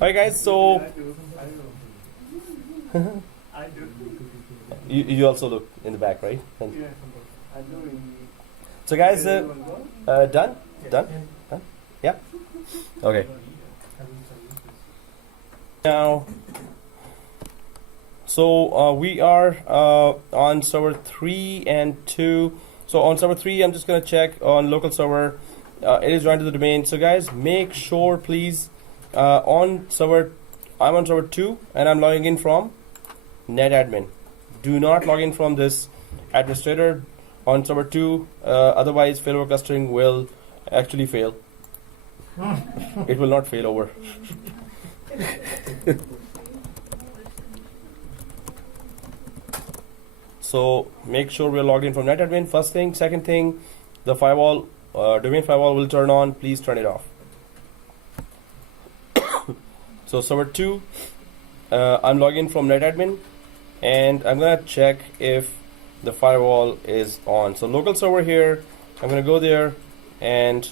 Alright guys, so I do. I do. you also look in the back, right? And Yeah. I do in so guys, done? Done? Yeah. Done? Yeah? Okay. Now, so we are on server 3 and 2. So on server 3, I'm just going to check on local server. It is joined to the domain. So guys, make sure please I'm on server 2 and I'm logging in from netadmin. Do not log in from this administrator on server 2. Otherwise, failover clustering will actually fail. It will not fail over. So make sure we're logged in from netadmin. First thing. Second thing, the firewall, domain firewall will turn on. Please turn it off. So server 2, I'm logged in from netadmin, and I'm gonna check if the firewall is on. So local server here, I'm gonna go there, and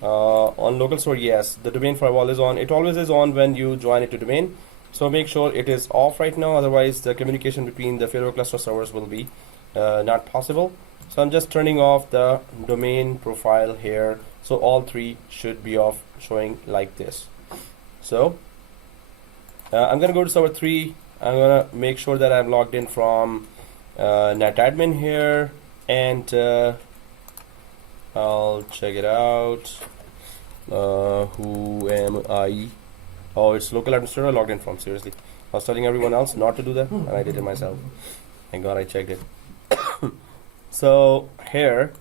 on local server, yes, the domain firewall is on. It always is on when you join it to domain. So make sure it is off right now. Otherwise, the communication between the Failover cluster servers will be not possible. So I'm just turning off the domain profile here. So all 3 should be off, showing like this. So I'm gonna go to server 3. I'm gonna make sure that I'm logged in from netadmin here, and I'll check it out. Who am I? Oh, it's local administrator logged in from. Seriously, I was telling everyone else not to do that, and I did it myself. Thank God I checked it. So here,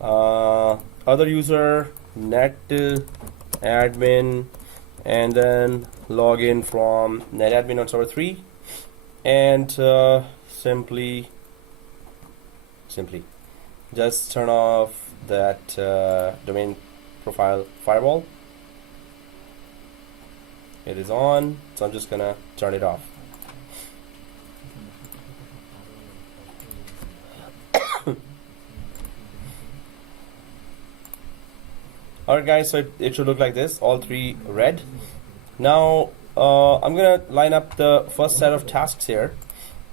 other user, net admin, and then log in from netadmin on server 3, and simply just turn off that domain profile firewall. It is on, so I'm just gonna turn it off. Alright guys, so it should look like this, all three red. Now I'm gonna line up the first set of tasks here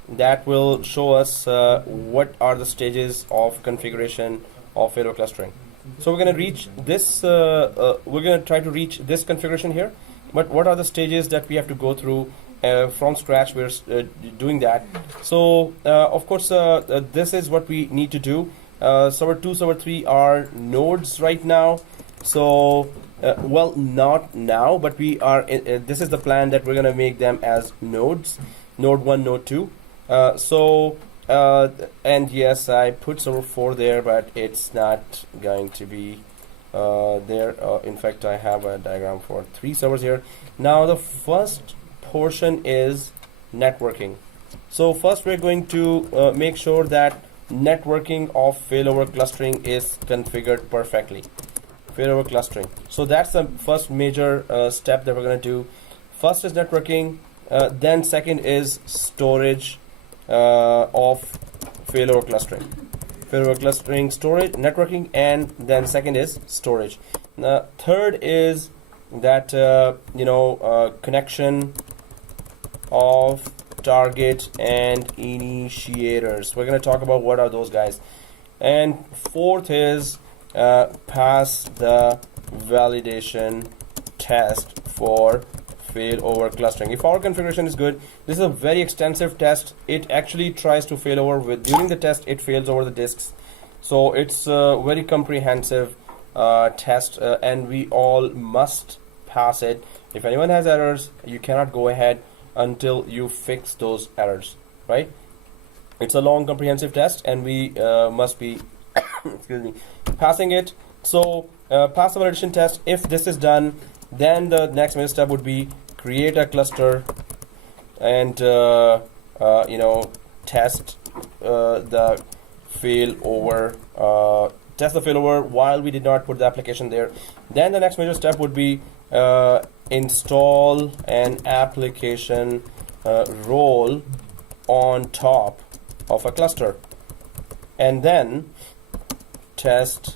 that will show us what are the stages of configuration of failover clustering. So we're gonna reach this, we're gonna try to reach this configuration here, but what are the stages that we have to go through from scratch? We're doing that. So of course this is what we need to do. Server 2, server 3 are nodes right now. So well, not now, but we are this is the plan that we're gonna make them as nodes, node 1, node 2. And yes, I put server 4 there, but it's not going to be there. In fact, I have a diagram for 3 servers here. Now the first portion is networking. So first we're going to make sure that networking of failover clustering is configured perfectly. Failover clustering. So that's the first major step that we're going to do. First is networking, then second is storage of failover clustering. Failover clustering, storage, networking, and then second is storage. Third is that connection of target and initiators. We're going to talk about what are those guys. And fourth is pass the validation test for failover clustering. If our configuration is good, this is a very extensive test. It actually tries to fail over during the test, it fails over the disks. So it's a very comprehensive test, and we all must pass it. If anyone has errors, you cannot go ahead until you fix those errors, right? It's a long comprehensive test, and we must be excuse me, passing it. So pass the validation test. If this is done, then the next major step would be create a cluster and test the failover. Test the failover while we did not put the application there. Then the next major step would be install an application role on top of a cluster, and then test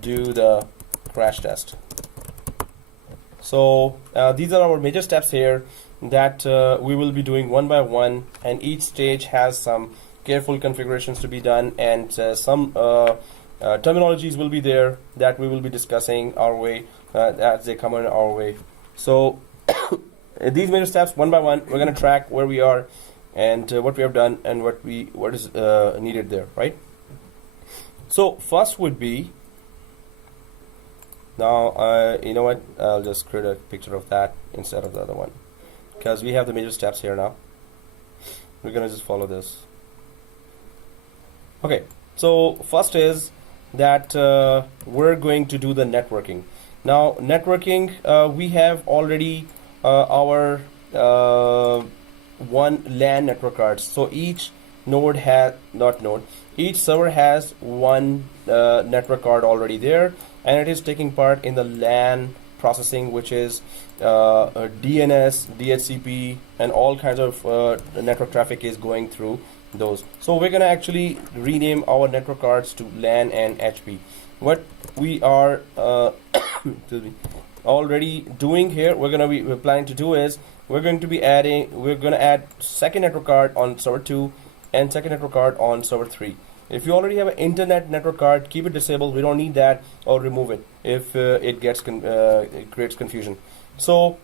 do the crash test. So these are our major steps here that we will be doing one by one, and each stage has some careful configurations to be done, and some terminologies will be there that we will be discussing our way as they come in our way. So these major steps one by one, we're going to track where we are and what we have done and what is needed there, right? So first would be, now you know what, I'll just create a picture of that instead of the other one, because we have the major steps here now. We're going to just follow this. Okay, so first is that we're going to do the networking. Now networking, we have already our one LAN network cards. So each node has, each server has one network card already there, and it is taking part in the LAN processing, which is DNS, DHCP, and all kinds of network traffic is going through those. So we're going to actually rename our network cards to LAN and HP. What we are already doing here, we're planning to do is we're going to add second network card on server 2 and second network card on server 3. If you already have an internet network card, keep it disabled. We don't need that, or remove it if it creates confusion. So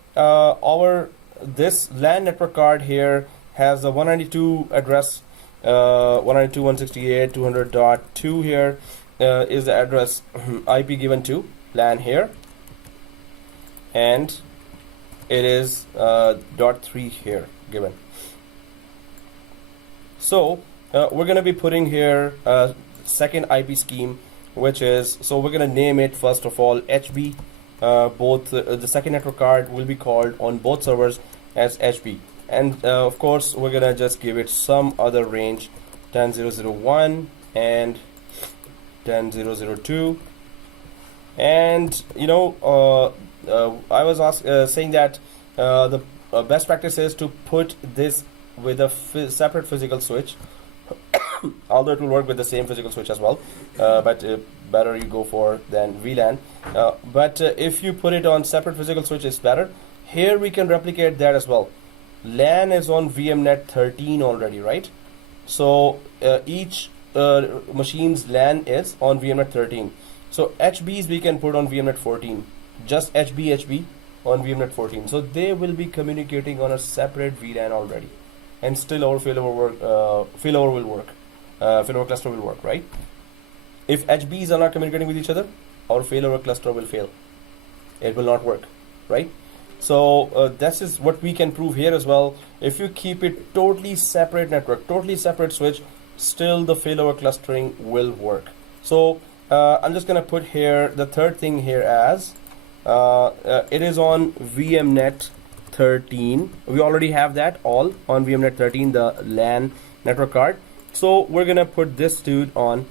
this LAN network card here has a 192 address, 192.168.200.2 here is the address IP given to LAN here, and it is .3 here given. So we're going to be putting here a second IP scheme, which is, so we're going to name it first of all HB. Both the second network card will be called on both servers as HB, and of course we're going to just give it some other range, 10.0.0.1 and 10.0.0.2. And I was saying that the best practice is to put this with a separate physical switch although it will work with the same physical switch as well, but better you go for than VLAN. But if you put it on separate physical switch, it's better. Here we can replicate that as well. LAN is on VMnet 13 already, right? So each machine's LAN is on VMnet 13. So HBs we can put on VMnet 14. Just HB on VMnet 14. So they will be communicating on a separate VLAN already, and still our failover will work. Failover cluster will work, right? If HBs are not communicating with each other, our failover cluster will fail. It will not work, right? So this is what we can prove here as well. If you keep it totally separate network, totally separate switch, still the failover clustering will work. So I'm just gonna put here the third thing here as it is on VMnet 13. We already have that all on VMnet 13, the LAN network card. So we're gonna put this dude on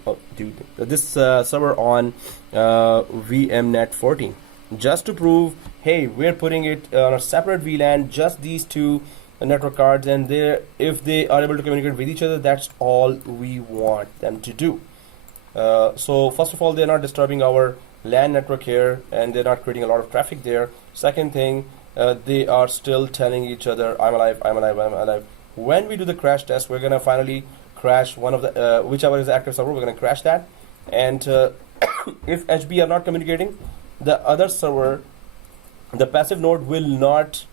this server on VMnet 14, just to prove, hey, we're putting it on a separate VLAN, just these two network cards, and if they are able to communicate with each other, that's all we want them to do. So first of all, they're not disturbing our LAN network here, and they're not creating a lot of traffic there. Second thing, they are still telling each other, I'm alive, I'm alive, I'm alive. When we do the crash test, we're gonna finally crash one of the whichever is the active server. We're gonna crash that, and if HB are not communicating, the other server, the passive node, will not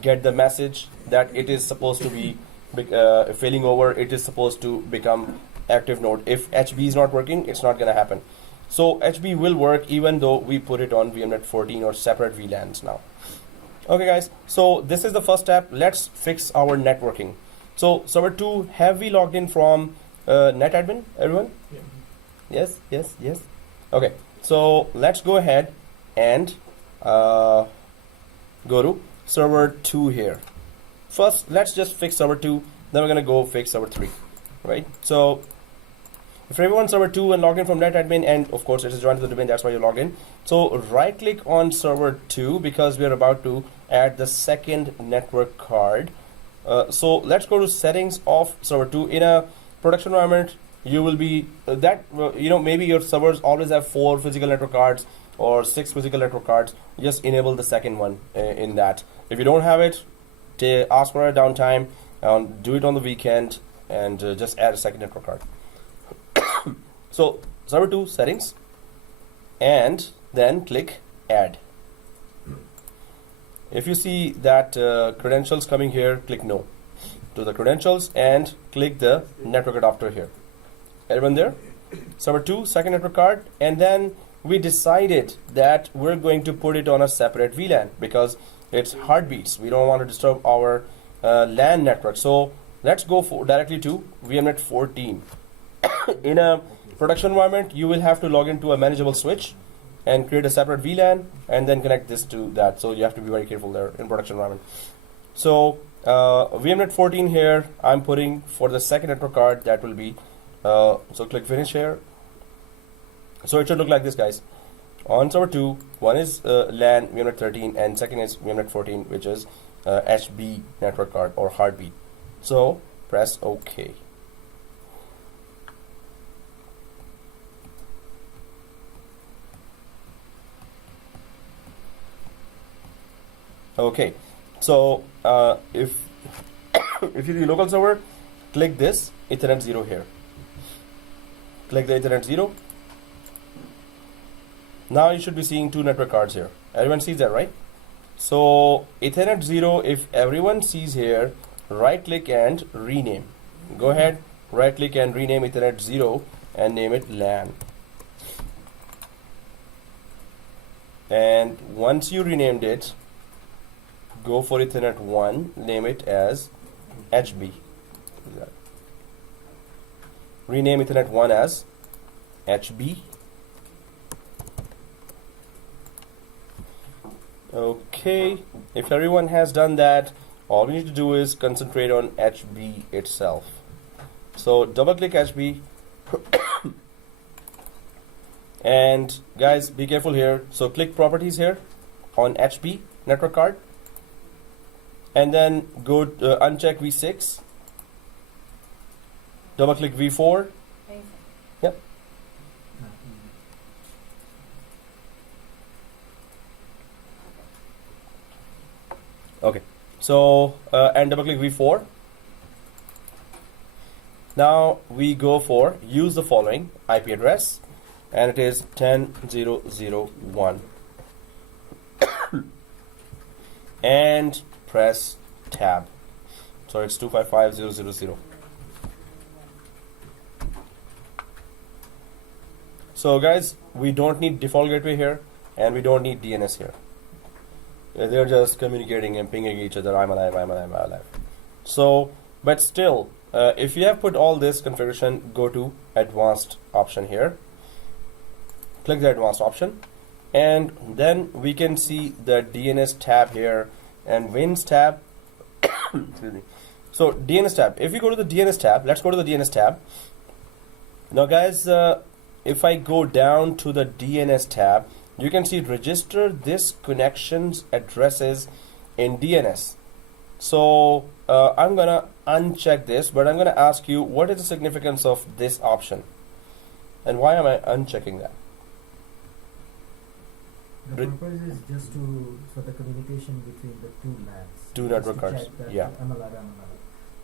get the message that it is supposed to be failing over. It is supposed to become active node. If HB is not working, it's not gonna happen. So HB will work even though we put it on VMnet 14 or separate VLANs now. Okay guys, so this is the first step. Let's fix our networking. So server 2, have we logged in from NetAdmin, everyone? Yeah. Yes. Okay, so let's go ahead and go to server 2 here. First, let's just fix server 2, then we're gonna go fix server 3, right? So if everyone's server 2 and log in from NetAdmin, and of course it is joined to the domain, that's why you log in. So right click on server 2 because we're about to add the second network card. So let's go to settings of server 2. In a production environment, you will be maybe your servers always have 4 physical network cards or 6 physical network cards. Just enable the second one in that. If you don't have it, ask for a downtime, do it on the weekend, and just add a second network card. So server 2 settings, and then click add. If you see that credentials coming here, click no to the credentials and click the network adapter here. Everyone there? Server 2 second network card, and then we decided that we're going to put it on a separate VLAN because it's heartbeats. We don't want to disturb our LAN network. So let's go directly to VMnet 14. In a production environment, you will have to log into a manageable switch and create a separate VLAN and then connect this to that. So you have to be very careful there in production environment. So VMnet 14 here, I'm putting for the second network card. That will be so click finish here. So it should look like this, guys. On server 2, one is LAN VMnet 13 and second is VMnet 14, which is HB network card or heartbeat. So press OK. Okay, so if you do local server, click this Ethernet 0 here. Click the Ethernet 0. Now you should be seeing 2 network cards here. Everyone sees that, right? So Ethernet 0, if everyone sees here, right click and rename. Go ahead, right click and rename Ethernet 0 and name it LAN. And once you renamed it, go for Ethernet 1, name it as HB. Rename Ethernet 1 as HB. Okay, if everyone has done that, all we need to do is concentrate on HB itself. So double click HB. And guys, be careful here. So click properties here on HB network card. And then go uncheck V6 double click v4. Yep. Okay, so and double click v4. Now we go for use the following IP address, and it is 10.0.0.1 and press tab. So it's 255.0.0.0. So guys, we don't need default gateway here, and we don't need DNS here. They're just communicating and pinging each other. I'm alive, I'm alive, I'm alive. So, but still, if you have put all this configuration, go to advanced option here. Click the advanced option, and then we can see the DNS tab here and Wins tab. Excuse me. So DNS tab. If you go to the DNS tab, let's go to the DNS tab. Now, guys, if I go down to the DNS tab, you can see register this connection's addresses in DNS. So I'm gonna uncheck this, but I'm gonna ask you, what is the significance of this option, and why am I unchecking that? The purpose is just for the communication between the two labs. Two network cards. Yeah. I'm alive.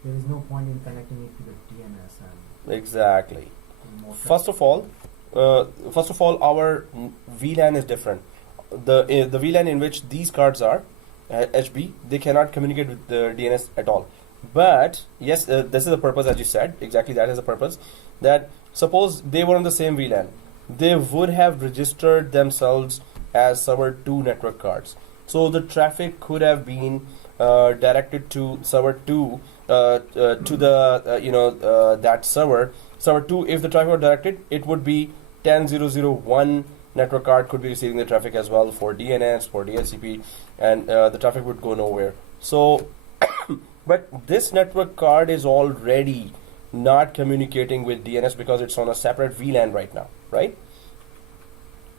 There is no point in connecting it to the DNS and Exactly. more First of all, our VLAN is different. The VLAN in which these cards are HB, they cannot communicate with the DNS at all. But yes, this is the purpose, as you said. Exactly, that is the purpose. That suppose they were on the same VLAN, they would have registered themselves as server 2 network cards. So the traffic could have been directed to server 2 to the that server 2. If the traffic were directed, it would be 10.0.0.1 network card could be receiving the traffic as well for DNS, for DHCP, and the traffic would go nowhere. So but this network card is already not communicating with DNS because it's on a separate VLAN right now, right?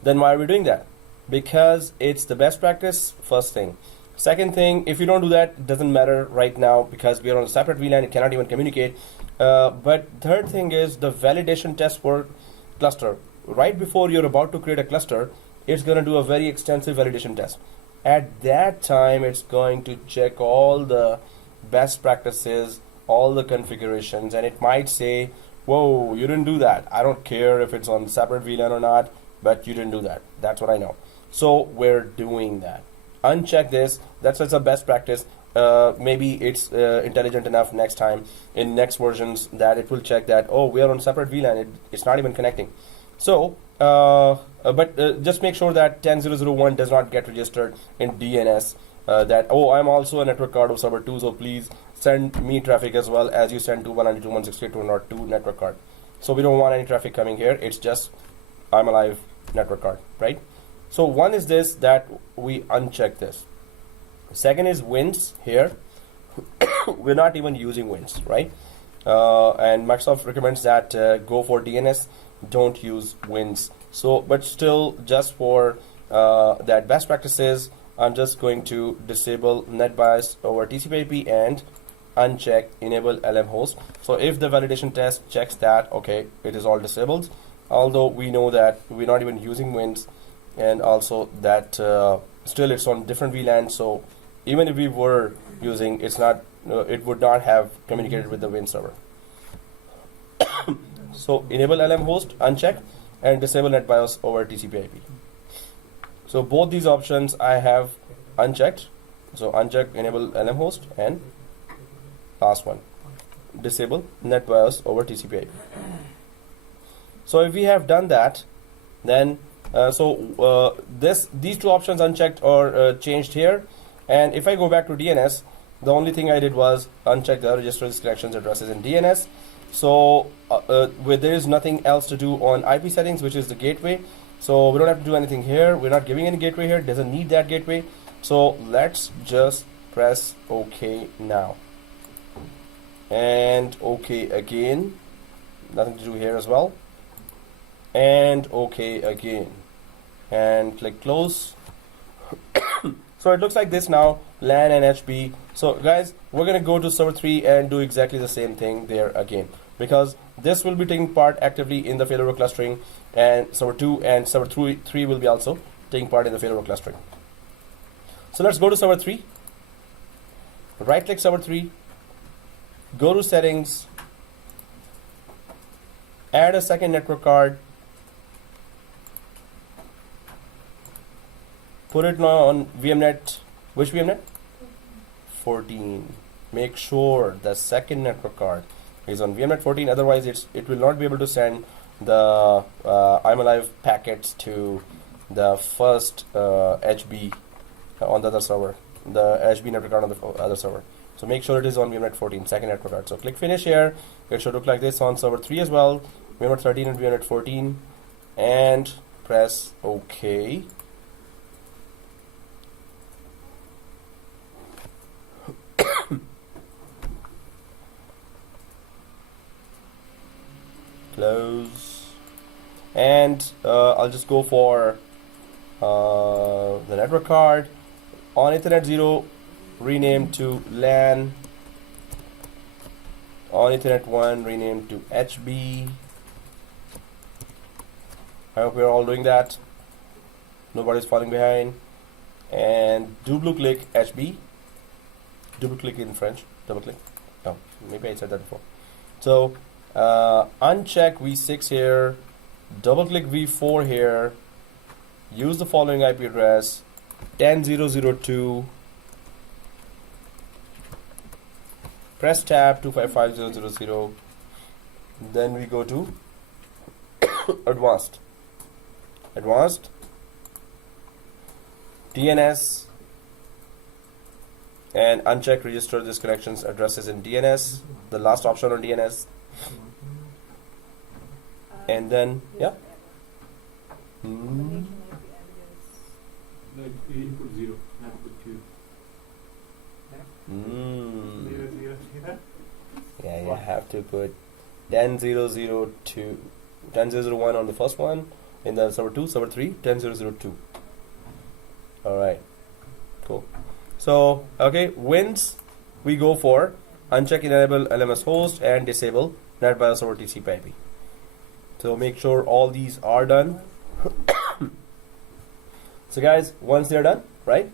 Then why are we doing that? Because it's the best practice, first thing. Second thing, if you don't do that, it doesn't matter right now because we are on a separate VLAN, it cannot even communicate. But third thing is the validation test for cluster. Right before you're about to create a cluster, it's going to do a very extensive validation test. At that time, it's going to check all the best practices, all the configurations, and it might say, whoa, you didn't do that. I don't care if it's on separate VLAN or not, but you didn't do that. That's what I know. So we're doing that. Uncheck this. That's a best practice. Maybe it's intelligent enough next time in next versions that it will check that, oh, we are on separate VLAN. It's not even connecting. So, but just make sure that 10.0.0.1 does not get registered in DNS. That, oh, I'm also a network card of server 2, so please send me traffic as well as you send to 192.168.2 network card. So we don't want any traffic coming here. It's just I'm alive network card, right? So one is this, that we uncheck this. Second is wins here. We're not even using wins, right? And Microsoft recommends that go for DNS, don't use wins. So, but still, just for that best practices, I'm just going to disable NetBIOS over TCP/IP and uncheck enable LM host. So if the validation test checks that, okay, it is all disabled. Although we know that we're not even using wins, and also that still it's on different VLAN. So even if we were using, it's not, it would not have communicated with the Win server. So enable LM host, uncheck, and disable NetBIOS over TCP/IP. So both these options I have unchecked. So uncheck enable LM host, and last one, disable NetBIOS over TCP/IP. So if we have done that, then these two options unchecked or changed here. And if I go back to DNS, the only thing I did was uncheck the register connections addresses in DNS. So where there is nothing else to do on IP settings, which is the gateway. So we don't have to do anything here. We're not giving any gateway here. It doesn't need that gateway. So let's just press OK now. And OK again. Nothing to do here as well. And OK again. And click close. So it looks like this now, LAN and HB. So guys, we're going to go to server 3 and do exactly the same thing there again. Because this will be taking part actively in the failover clustering, and server 2 and server 3 will be also taking part in the failover clustering. So let's go to server 3. Right click server 3, go to settings, add a second network card, put it now on VMnet. Which VMnet? 14. Make sure the second network card is on VMnet 14, otherwise it will not be able to send the I'm Alive packets to the first HB on the other server, the HB network card on the other server. So make sure it is on VMnet 14, second network card. So click finish here. It should look like this on server 3 as well, VMnet 13 and VMnet 14, and press OK. Close, and I'll just go for the network card on Ethernet 0, rename to LAN, on Ethernet 1, rename to HB. I hope we're all doing that, nobody's falling behind. And double click HB, double click in French, double click, oh maybe I said that before. So uncheck V6 here, double click V4 here, use the following IP address 10.0.0.2, press tab 255.0.0.0, then we go to advanced DNS, and uncheck register this connections addresses in DNS, the last option on DNS. And then, yeah. No, you put 0, not put 2. Yeah, you have to put 10.0.0.2, 10.0.0.1 on the first one, in the server 2, server 3, 10.0.0.2. Alright, cool. So, okay, wins, we go for uncheck enable LMS host and disable NetBIOS over TCP IP. So make sure all these are done. So guys, once they're done, right?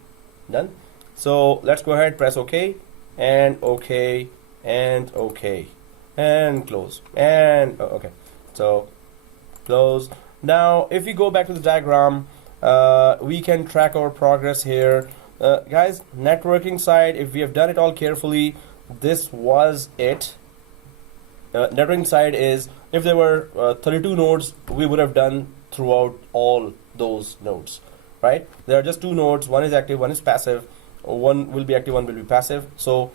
Done. So let's go ahead, press OK, and OK, and OK, and close, and okay. So close. Now, if we go back to the diagram, we can track our progress here. Guys, networking side, if we have done it all carefully, this was it. Networking side is, if there were 32 nodes, we would have done throughout all those nodes, right? There are just 2 nodes, one is active, one is passive, one will be active, one will be passive. So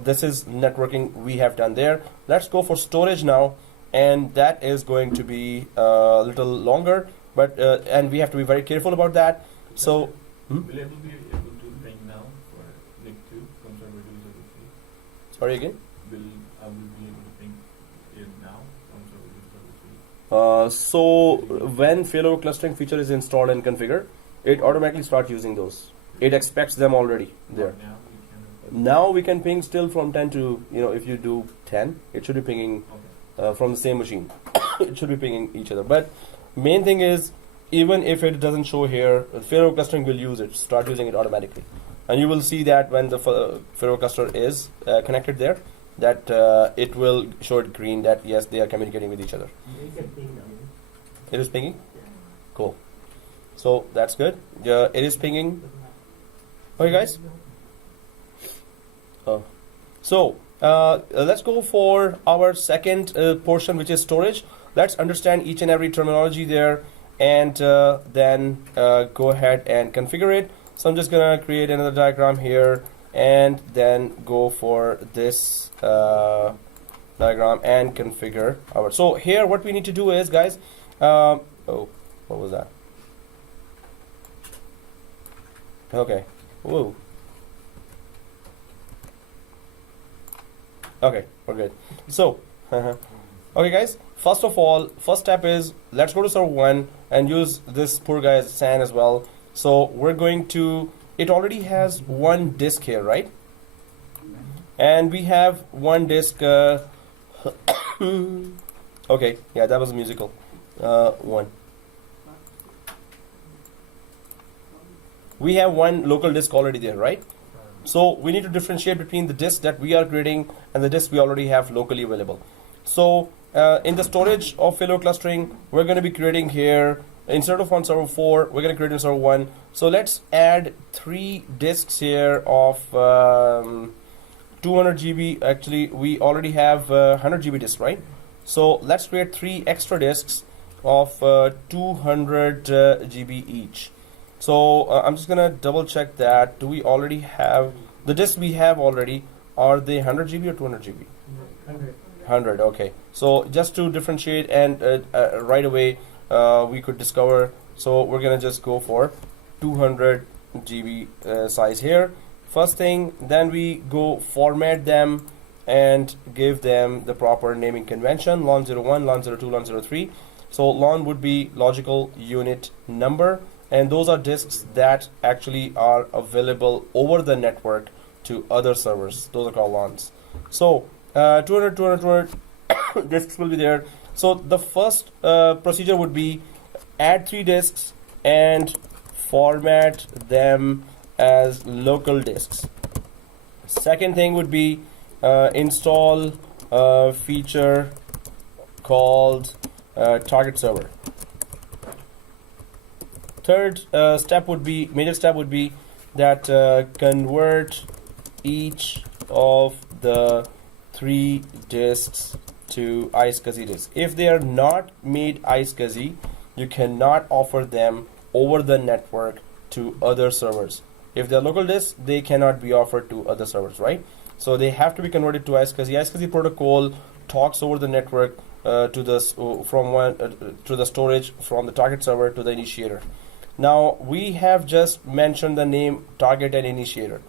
this is networking we have done there. Let's go for storage now, and that is going to be a little longer, but and we have to be very careful about that. So will I be able to ping now for link 2 from server 2 to server 3? sorry again. I will be able to ping it now from server 2 to server 3. So when failover clustering feature is installed and configured, it automatically starts using those. It expects them already there. Now we can ping still from 10 to, if you do 10, it should be pinging from the same machine. It should be pinging each other. But main thing is, even if it doesn't show here, failover clustering will use it, start using it automatically. And you will see that when the failover cluster is connected there, that it will show it green that yes, they are communicating with each other. It is pinging? Cool. So that's good. It is pinging. Okay, guys. So let's go for our second portion, which is storage. Let's understand each and every terminology there, and then go ahead and configure it. So I'm just gonna create another diagram here, and then go for this diagram and configure our. So here, what we need to do is, guys. Oh, what was that? Okay. Whoa. Okay, we're good. So, okay, guys. First of all, first step is, let's go to server 1 and use this poor guy's SAN as well. So we're going to, it already has one disk here, right? And we have one disk Okay, yeah, that was musical. One. We have one local disk already there, right? So we need to differentiate between the disk that we are creating and the disk we already have locally available. So in the storage of Failover clustering, we're going to be creating here, instead of on server 4, we're going to create in server 1. So let's add 3 disks here of 200 GB. Actually, we already have 100 GB disks, right? So let's create 3 extra disks of 200 GB each. So I'm just gonna double check that. Do we already have the disks we have already? Are they 100 GB or 200 GB? 100. Okay. So just to differentiate and right away we could discover. So we're gonna just go for 200 GB size here. First thing, then we go format them and give them the proper naming convention: LON 01, LON 02, LON 03. So LON would be logical unit number. And those are disks that actually are available over the network to other servers. Those are called LONs. So 200 disks will be there. So the first procedure would be add 3 disks and format them as local disks. Second thing would be install a feature called target server. Third major step would be that convert each of the 3 disks to Iscsi disks. If they are not made Iscsi, you cannot offer them over the network to other servers. If they're local disks, they cannot be offered to other servers, right? So they have to be converted to Iscsi. Iscsi protocol talks over the network to the storage from the target server to the initiator. Now we have just mentioned the name target and initiator.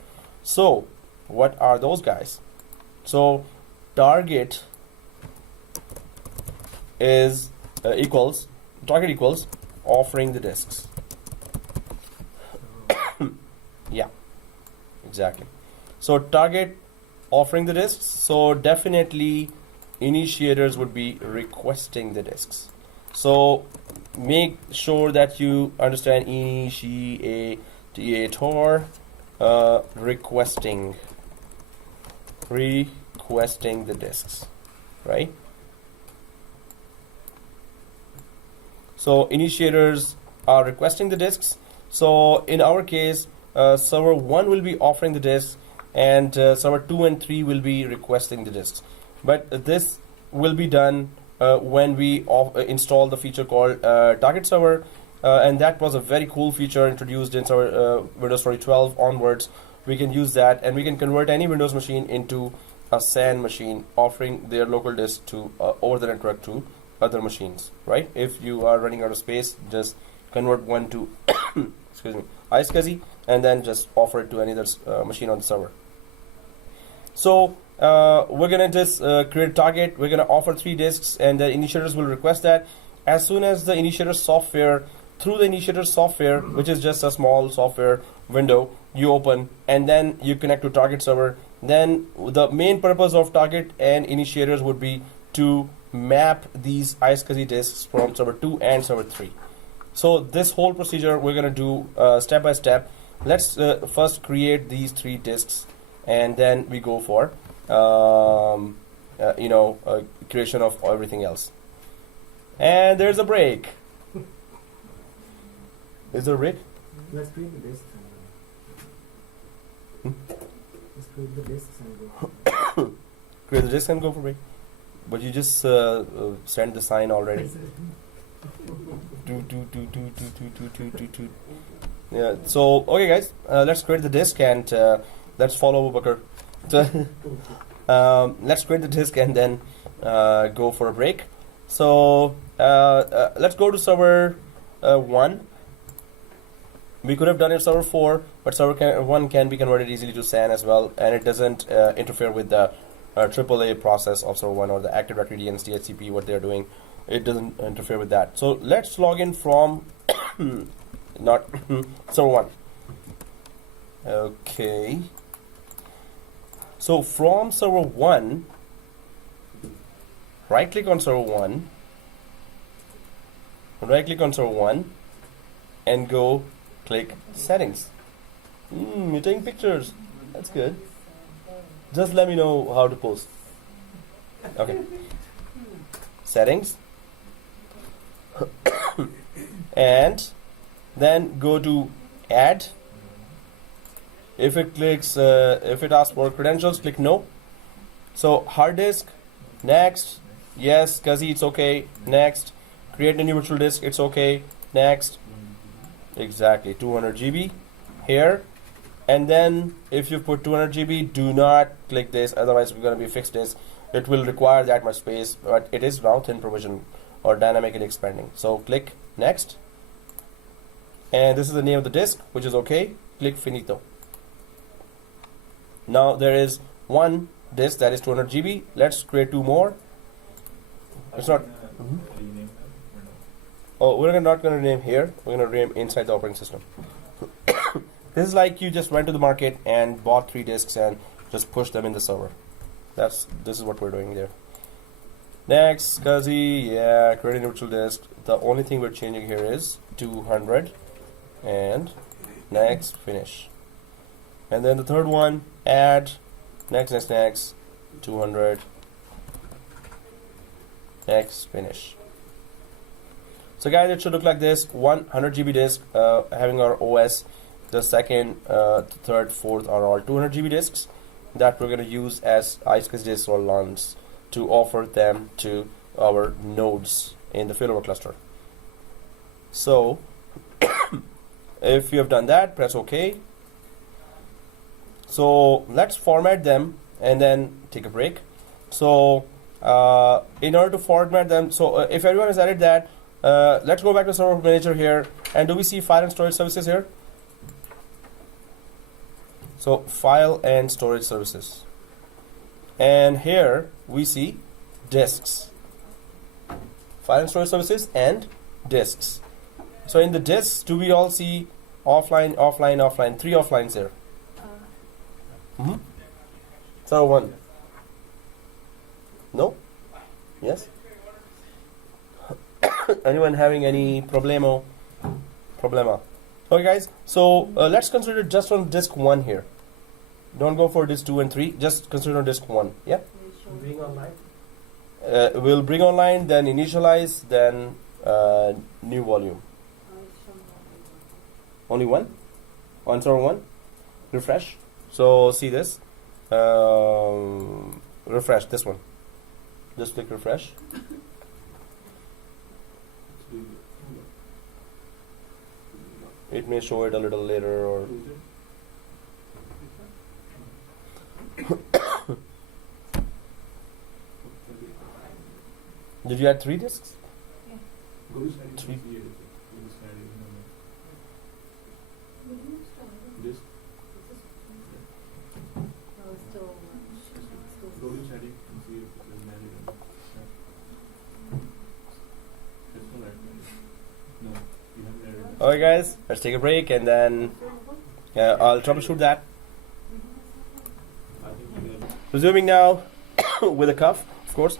So what are those guys? So target is equals offering the disks. Yeah, exactly. So target offering the disks. So definitely initiators would be requesting the disks. So make sure that you understand initiator requesting the disks, right? So initiators are requesting the disks. So in our case, server 1 will be offering the disks, and server 2 and 3 will be requesting the disks. But this will be done when we install the feature called target server, and that was a very cool feature introduced in our Windows 2012 onwards. We can use that, and we can convert any Windows machine into a SAN machine, offering their local disk to over the network to other machines, right? If you are running out of space, just convert one to excuse me, Iscsi, and then just offer it to any other machine on the server. So we're gonna just create a target. We're gonna offer 3 disks, and the initiators will request that. As soon as the initiator software, through the initiator software, which is just a small software window, you open, and then you connect to target server. Then the main purpose of target and initiators would be to map these Iscsi disks from server 2 and server 3. So this whole procedure we're gonna do step by step. Let's first create these 3 disks, and then we go for creation of everything else. And there's a break. Is there a break? Let's create the disks. Let's create the disks and go. Create the disk and go for break. But you just sent the sign already. Yeah. So okay, guys, let's create the disk and let's follow Bakar. Let's create the disk and then go for a break. So let's go to server 1. We could have done it server 4, but server 1 can be converted easily to SAN as well, and it doesn't interfere with the AAA process of server 1 or the Active Directory DNS DHCP, what they're doing. It doesn't interfere with that. So let's log in from not server 1. Okay. So from server 1, right click on server 1, and go click settings. You're taking pictures. That's good. Just let me know how to post. Okay. Settings. And then go to add. If it asks for credentials, click no. So hard disk, next. Yes, Iscsi, it's okay. Next. Create a new virtual disk, it's okay. Next. Exactly, 200 GB here. And then if you put 200 GB, do not click this, otherwise we're going to be fixed this. It will require that much space, but it is now thin provision or dynamically expanding. So click next. And this is the name of the disk, which is okay. Click finito. Now there is one disk that is 200 GB. Let's create two more. It's not. Oh, we're not going to rename here. We're going to rename inside the operating system. This is like you just went to the market and bought 3 disks and just pushed them in the server. This is what we're doing there. Next, Iscsi, yeah, creating a virtual disk. The only thing we're changing here is 200. And next, finish. And then the third one, add, next, 200. Next, finish. So guys, it should look like this. 100 GB disk, having our OS. The second, third, fourth are all 200 GB disks that we're going to use as Iscsi disks or LUNs to offer them to our nodes in the Failover cluster. So if you have done that, press OK. So let's format them and then take a break. So in order to format them, so if everyone has added that, let's go back to server manager here. And do we see file and storage services here? So file and storage services. And here we see disks. File and storage services and disks. So in the disks, do we all see offline, offline, offline? 3 offlines here. So 1. No? Yes? Anyone having any problema? Okay guys, so let's consider just on disk 1 here. Don't go for disk 2 and 3, just consider disk 1. Yeah? Bring online. We'll bring online, then initialize, then new volume. Only one? On server 1? Refresh. So see this. Refresh this one. Just click refresh. It may show it a little later or did you add 3 disks? Yeah. 3. Alright guys, let's take a break and then I'll troubleshoot that. Resuming now with a cuff, of course.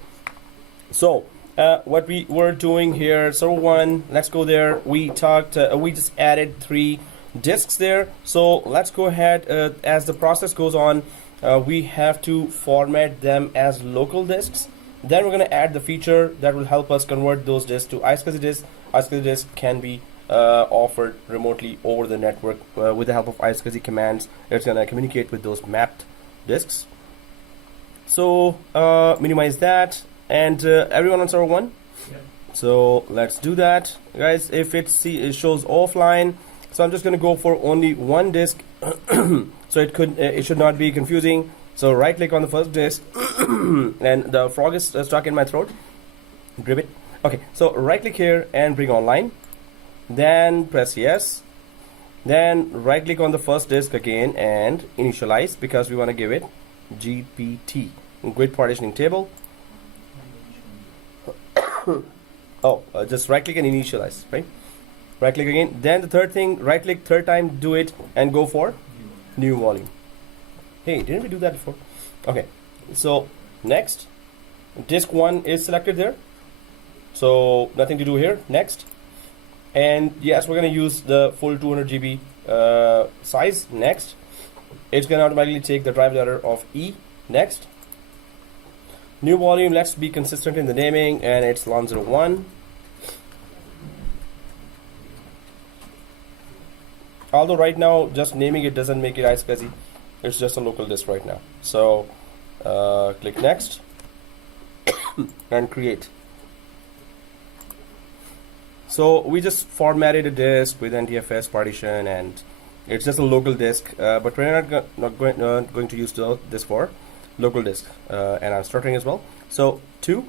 So what we were doing here, server 1, let's go there. We talked, we just added 3 disks there. So let's go ahead, as the process goes on, we have to format them as local disks. Then we're going to add the feature that will help us convert those disks to Iscsi disks. Iscsi disks can be offered remotely over the network with the help of Iscsi commands. It's going to communicate with those mapped disks. So minimize that, and everyone on server 1. Yeah. So let's do that, guys. If it shows offline, so I'm just going to go for only one disk, so it should not be confusing. So right click on the first disk, and the frog is stuck in my throat. Grip it. Okay, so right click here and bring online. Then press yes. Then right click on the first disk again and initialize, because we want to give it GPT, grid partitioning table. Just right click and initialize, right? Right click again. Then the third thing, right click third time, do it and go for new volume. Hey, didn't we do that before? Okay, so next, Disk 1 is selected there, so nothing to do here. Next. And yes, we're going to use the full 200 GB size. Next. It's going to automatically take the drive letter of E. Next. New volume, let's be consistent in the naming, and it's LON01. Although right now, just naming it doesn't make it Iscsi. It's just a local disk right now. So click next and create. So we just formatted a disk with NTFS partition, and it's just a local disk. But we're not going to use this for local disk. And I'm starting as well. So 2.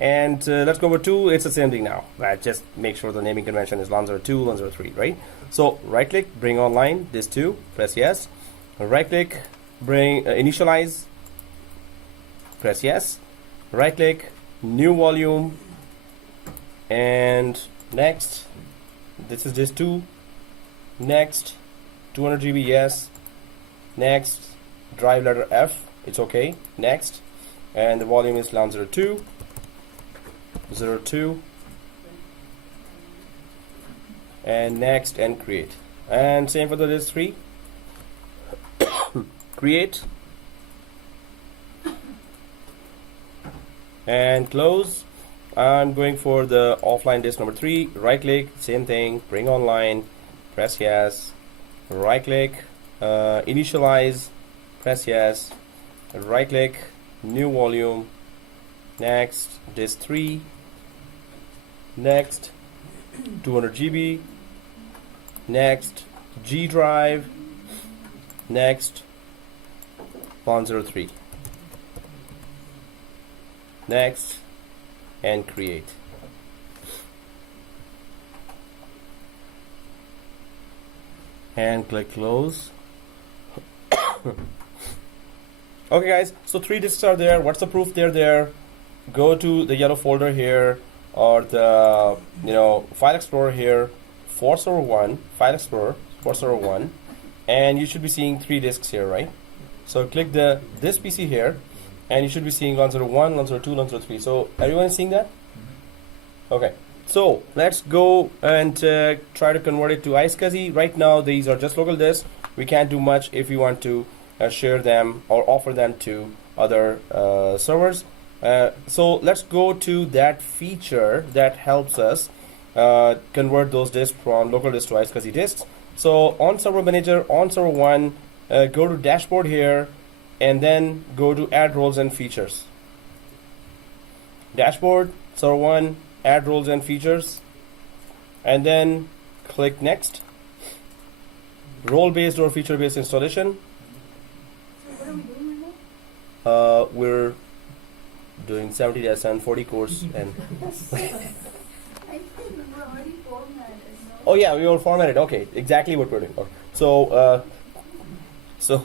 And let's go over 2. It's the same thing now. Just make sure the naming convention is LON02, LON03, right? So right click, bring online this 2, press yes. Right click, bring initialize, press yes. Right click, new volume, and next. This is just 2. Next, 200 GB, yes. Next, drive letter F, it's okay. Next, and the volume is LON02. 02, and next, and create. And same for the disk 3. Create and close. I'm going for the offline disk number 3. Right click, same thing, bring online, press yes. Right click, initialize, press yes. Right click, new volume. Next, disk 3. Next, 200 GB. Next, G drive. Next, LON03. Next, and create. And click close. Okay guys, so 3 disks are there. What's the proof they're there? Go to the yellow folder here, or the File Explorer here, for server 1, File Explorer for server 1, and you should be seeing 3 disks here, right? So click this PC here, and you should be seeing LON01, LON02, LON03. So everyone is seeing that? Okay. So let's go and try to convert it to Iscsi. Right now, these are just local disks. We can't do much if we want to share them or offer them to other servers. So let's go to that feature that helps us convert those disks from local disk to Iscsi disks. So on Server Manager, on Server 1, go to Dashboard here, and then go to Add Roles and Features. Dashboard, Server 1, Add Roles and Features, and then click Next. Role-based or feature-based installation. So what are we doing right now? We're doing 70-7 40 course and I think we're already formatted. No? oh yeah, we all formatted. Okay, exactly what we're doing. Okay. So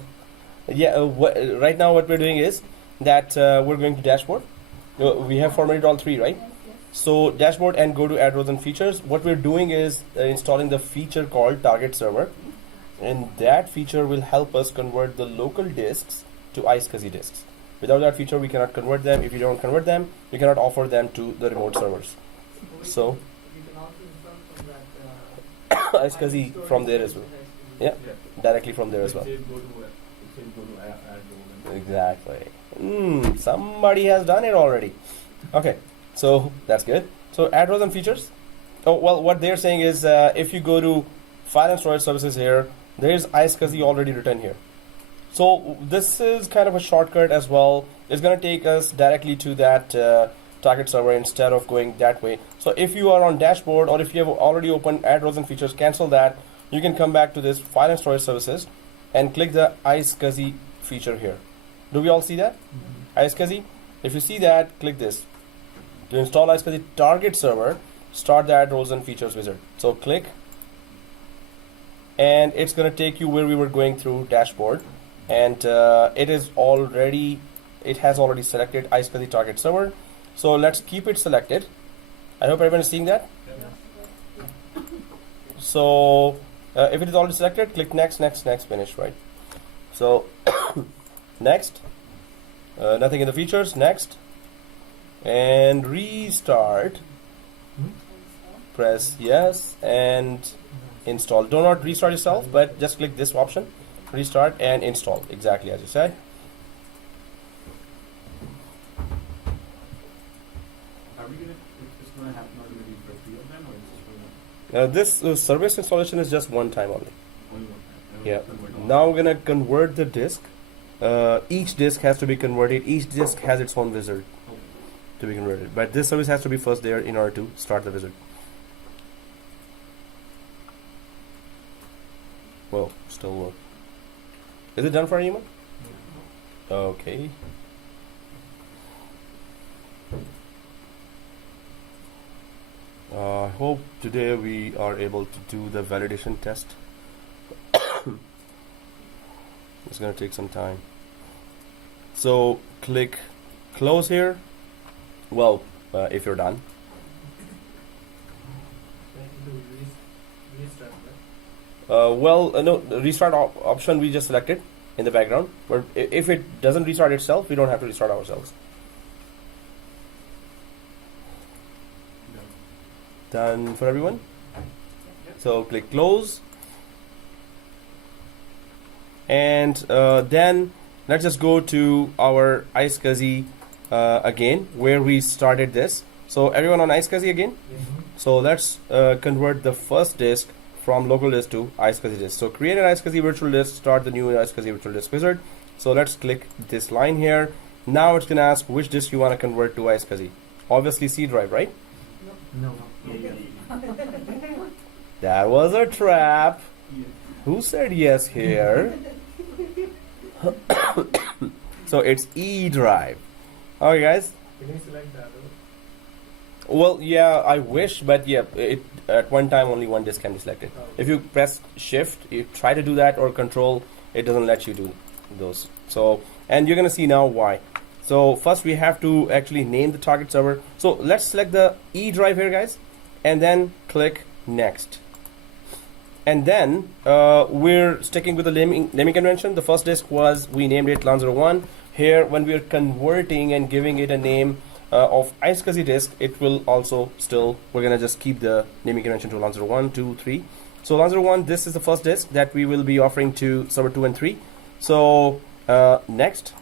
yeah, right now what we're doing is that we're going to Dashboard. We have formatted all 3, right? Yes, yes. So Dashboard and go to Add Roles and Features. What we're doing is installing the feature called Target Server, and that feature will help us convert the local disks to Iscsi disks. Without that feature, we cannot convert them. If you don't convert them, you cannot offer them to the remote servers. So You can also install from that Iscsi from there as well. Yeah, directly from there as well. It says go to add role. Exactly. Somebody has done it already. Okay, so that's good. So add roles and features. Oh well, what they're saying is if you go to File and Storage Services here, there is Iscsi already written here. So this is kind of a shortcut as well. It's going to take us directly to that target server instead of going that way. So if you are on Dashboard, or if you have already opened Add Roles and Features, cancel that. You can come back to this File and Storage Services and click the Iscsi feature here. Do we all see that? Iscsi? If you see that, click this. To install Iscsi target server, start the Add Roles and Features wizard. So click, and it's going to take you where we were going through Dashboard. And it has already selected Iscsi target server. So let's keep it selected. I hope everyone is seeing that. So if it is already selected, click next, finish, right? So next, nothing in the features, next, and restart. Press yes and install. Do not restart yourself, but just click this option, restart and install, exactly as you said. Are we gonna? It's gonna happen automatically for 3 of them, or is this for This service installation is just one time only. only one time? Yeah. Now we're gonna convert the disk. Each disk has to be converted. Each disk has its own wizard to be converted. But this service has to be first there in order to start the wizard. Well, still work. Is it done for anyone? Okay. I hope today we are able to do the validation test. It's going to take some time. So click close here. Well, if you're done. No, the restart option we just selected in the background. But if it doesn't restart itself, we don't have to restart ourselves. Done for everyone? So click close. And then let's just go to our Iscsi again, where we started this. So everyone on Iscsi again? So let's convert the first disk from local disk to Iscsi disk. So create an Iscsi virtual disk, start the new Iscsi virtual disk wizard. So let's click this line here. Now it's going to ask which disk you want to convert to Iscsi. Obviously C drive, right? No. That was a trap. Who said yes here? So it's E drive. Alright guys. Can you select that? Well, yeah, I wish, but yeah, at one time only one disk can be selected. Oh. If you press shift, you try to do that, or control, it doesn't let you do those. So, and you're gonna see now why. So first we have to actually name the target server. So let's select the E drive here, guys, and then click next. And then we're sticking with the naming convention. The first disk was, we named it LAN01. Here, when we're converting and giving it a name of Iscsi disk, it will also still, we're gonna just keep the naming convention to LAN01, 2, 3. So LAN01, this is the first disk that we will be offering to server 2 and 3. So next.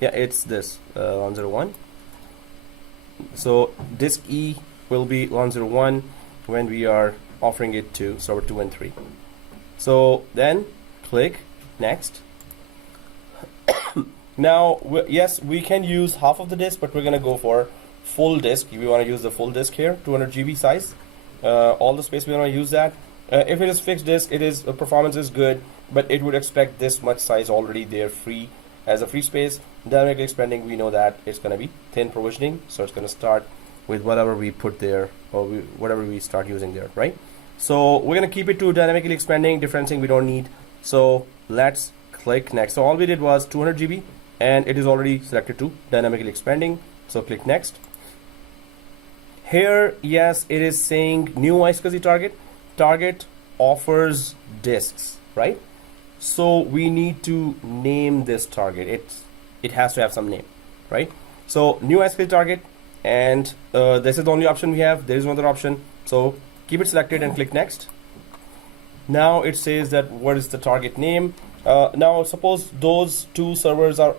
Yeah, it's this LAN01. So disk E will be LAN01 when we are offering it to server 2 and 3. So then click next. Now, yes, we can use half of the disk, but we're going to go for full disk. We want to use the full disk here, 200 GB size. All the space we want to use that. If it is fixed disk, it is performance is good, but it would expect this much size already there free as a free space. Dynamically expanding, we know that it's going to be thin provisioning, so it's going to start with whatever we put there, or whatever we start using there, right? So we're going to keep it to dynamically expanding. Differencing we don't need. So let's click next. So all we did was 200 GB, and it is already selected to dynamically expanding. So click next. Here, yes, it is saying new Iscsi target. Target offers disks, right? So we need to name this target. It has to have some name, right? So new Iscsi target, and this is the only option we have. There is another option. So keep it selected and click next. Now it says that what is the target name. Now suppose those two servers are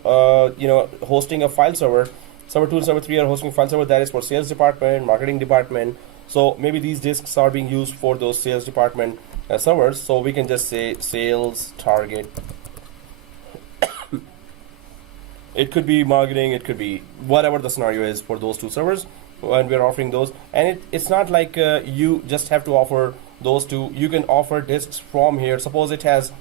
hosting a file server. Server 2 and server 3 are hosting a file server that is for sales department, marketing department. So maybe these disks are being used for those sales department servers. So we can just say sales target. It could be marketing, it could be whatever the scenario is for those two servers when we're offering those. And it's not like you just have to offer those two. You can offer disks from here. Suppose it has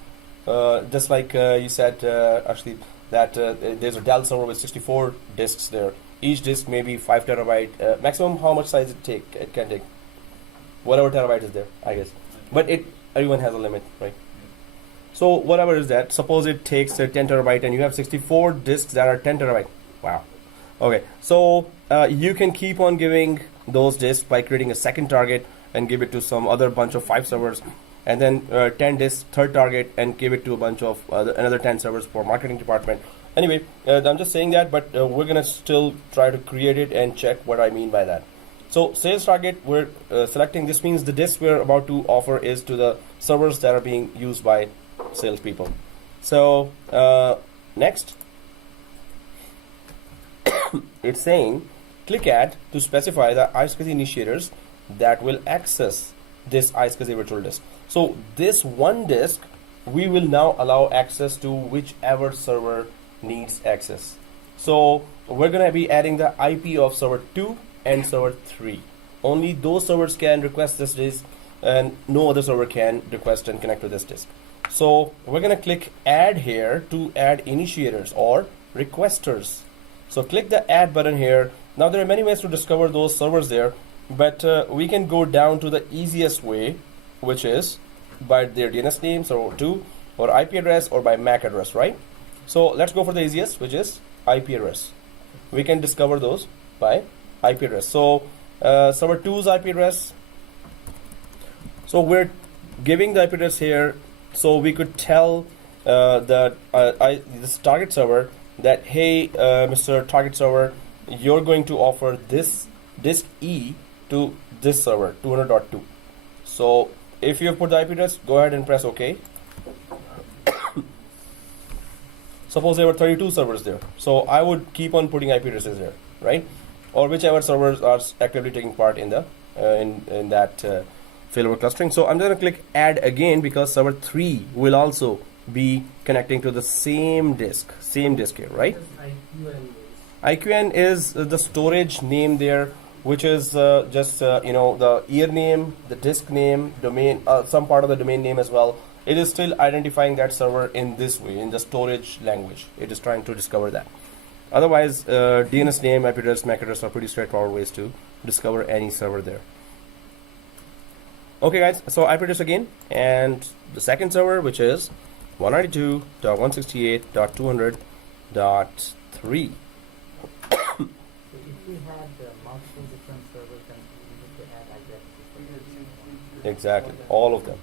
just like you said, actually, that there's a Dell server with 64 disks there. Each disk may be 5 terabyte. Maximum how much size it can take? Whatever terabyte is there, I guess. But everyone has a limit, right? So whatever is that, suppose it takes 10 terabyte and you have 64 disks that are 10 terabyte. Wow. Okay, so you can keep on giving those disks by creating a second target and give it to some other bunch of 5 servers, and then 10 disks, third target, and give it to a bunch of another 10 servers for marketing department. Anyway, I'm just saying that, but we're gonna still try to create it and check what I mean by that. So sales target, we're selecting. This means the disk we're about to offer is to the servers that are being used by salespeople. So next, it's saying click add to specify the Iscsi initiators that will access this Iscsi virtual disk. So this one disk, we will now allow access to whichever server needs access. So we're going to be adding the IP of server 2 and server 3. Only those servers can request this disk, and no other server can request and connect to this disk. So we're going to click add here to add initiators or requesters. So click the add button here. Now there are many ways to discover those servers there, but we can go down to the easiest way, which is by their DNS name, server 2, or IP address, or by MAC address, right? So let's go for the easiest, which is IP address. We can discover those by IP address. So server 2's IP address. So we're giving the IP address here, so we could tell this target server that, hey, Mr. Target server, you're going to offer this disk E to this server 200.2. So if you have put the IP address, go ahead and press OK. Suppose there were 32 servers there, so I would keep on putting IP addresses there, right? Or whichever servers are actively taking part in the in that failover clustering. So I'm going to click add again because server 3 will also be connecting to the same disk here, right? IQN is the storage name there, which is just the year name, the disk name, domain, some part of the domain name as well. It is still identifying that server in this way, in the storage language. It is trying to discover that. Otherwise, DNS name, IP address, MAC address are pretty straightforward ways to discover any server there. Okay, guys. So IP address again, and the second server, which is 192.168.200.3. So if we had multiple different servers, then we need to add IPs. Exactly, all of them.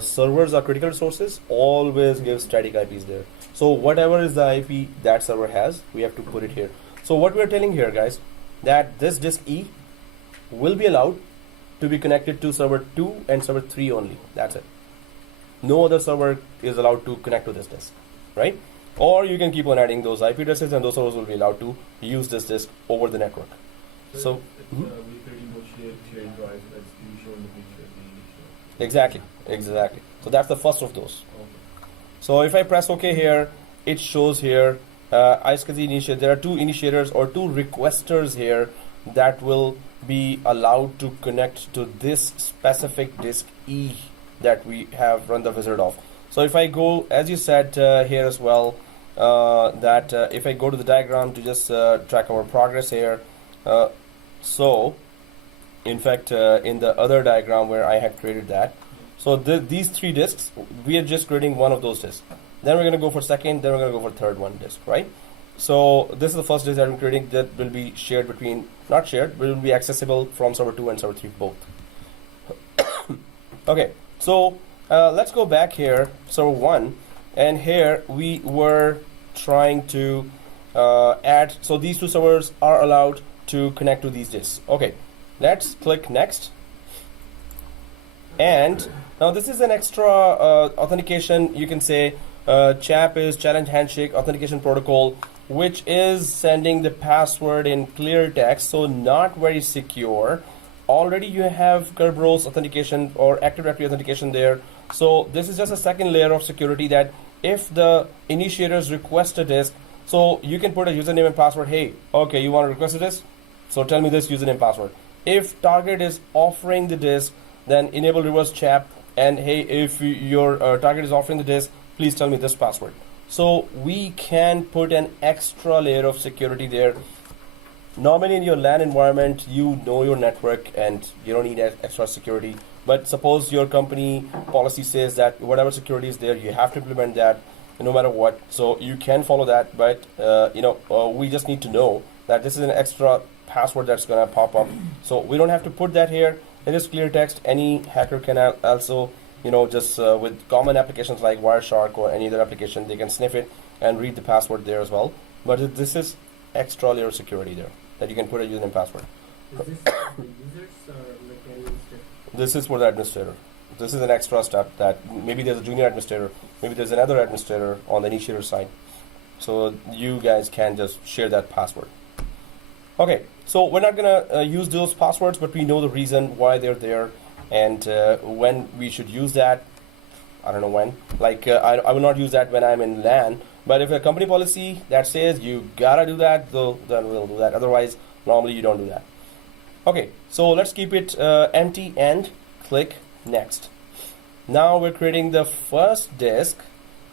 Servers are critical resources, always give static IPs there. So whatever is the IP that server has, we have to put it here. So what we are telling here, guys, that this disk E will be allowed to be connected to server 2 and server 3 only. That's it. No other server is allowed to connect to this disk, right? Or you can keep on adding those IP addresses, and those servers will be allowed to use this disk over the network. So we pretty much shared drives that's you show in the picture. Exactly. So that's the first of those. Okay. So if I press OK here, it shows here Iscsi Initiator. There are two initiators or two requesters here that will be allowed to connect to this specific disk E that we have run the wizard of. So if I go, as you said here as well, that if I go to the diagram to just track our progress here, so in fact in the other diagram where I had created that, so these three disks, we are just creating one of those disks. Then we're going to go for second, then we're going to go for third one disk, right? So this is the first disk that I'm creating that will be shared between, not shared, but it will be accessible from server 2 and server 3 both. Okay, so let's go back here, server 1, and here we were trying to add, so these two servers are allowed to connect to these disks. Okay, let's click next. And now this is an extra authentication, you can say CHAP is Challenge Handshake Authentication Protocol, which is sending the password in clear text, so not very secure. Already you have Kerberos authentication or Active Directory authentication there. So this is just a second layer of security that if the initiators request a disk, so you can put a username and password. Hey, okay, you want to request a disk? So tell me this username and password. If target is offering the disk, then enable reverse CHAP. And hey, if your target is offering the disk, please tell me this password. So we can put an extra layer of security there. Normally in your LAN environment, you know your network and you don't need extra security. But suppose your company policy says that whatever security is there, you have to implement that no matter what. So you can follow that, but we just need to know that this is an extra password that's going to pop up. So we don't have to put that here. It is clear text. Any hacker can also just with common applications like Wireshark or any other application, they can sniff it and read the password there as well. But this is extra layer security there that you can put a username password. Is this for the users or like any step? This is for the administrator. This is an extra step that maybe there's a junior administrator, maybe there's another administrator on the initiator side. So you guys can just share that password. Okay, so we're not gonna use those passwords, but we know the reason why they're there and when we should use that. I don't know when. Like I will not use that when I'm in LAN, but if a company policy that says you gotta do that, then we'll do that. Otherwise, normally you don't do that. Okay, so let's keep it empty and click next. Now we're creating the first disk.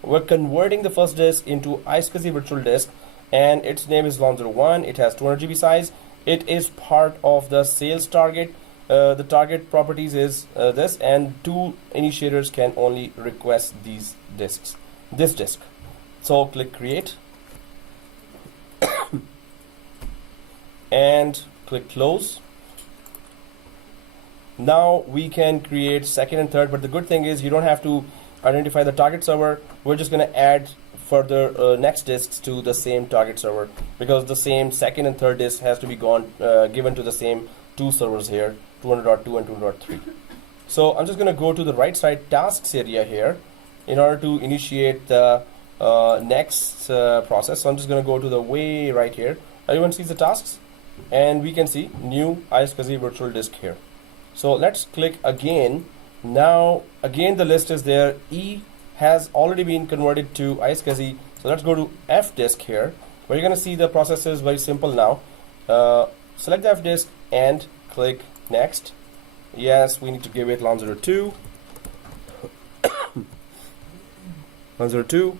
We're converting the first disk into Iscsi virtual disk, and its name is LON01. It has 200 GB size. It is part of the sales target. The target properties is this, and 2 initiators can only request these disks. This disk. So click create and click close. Now we can create second and third, but the good thing is you don't have to identify the target server. We're just going to add further next disks to the same target server, because the same second and third disk has to be given to the same 2 servers here, 200.2 and 200.3. So I'm just going to go to the right side tasks area here in order to initiate the next process. So I'm just going to go to the way right here. Everyone sees the tasks, and we can see new Iscsi virtual disk here. So let's click again. Now again the list is there. E has already been converted to Iscsi. So let's go to F disk here, where you're going to see the process is very simple now. Select the F disk and click next. Yes, we need to give it LON02. LON02.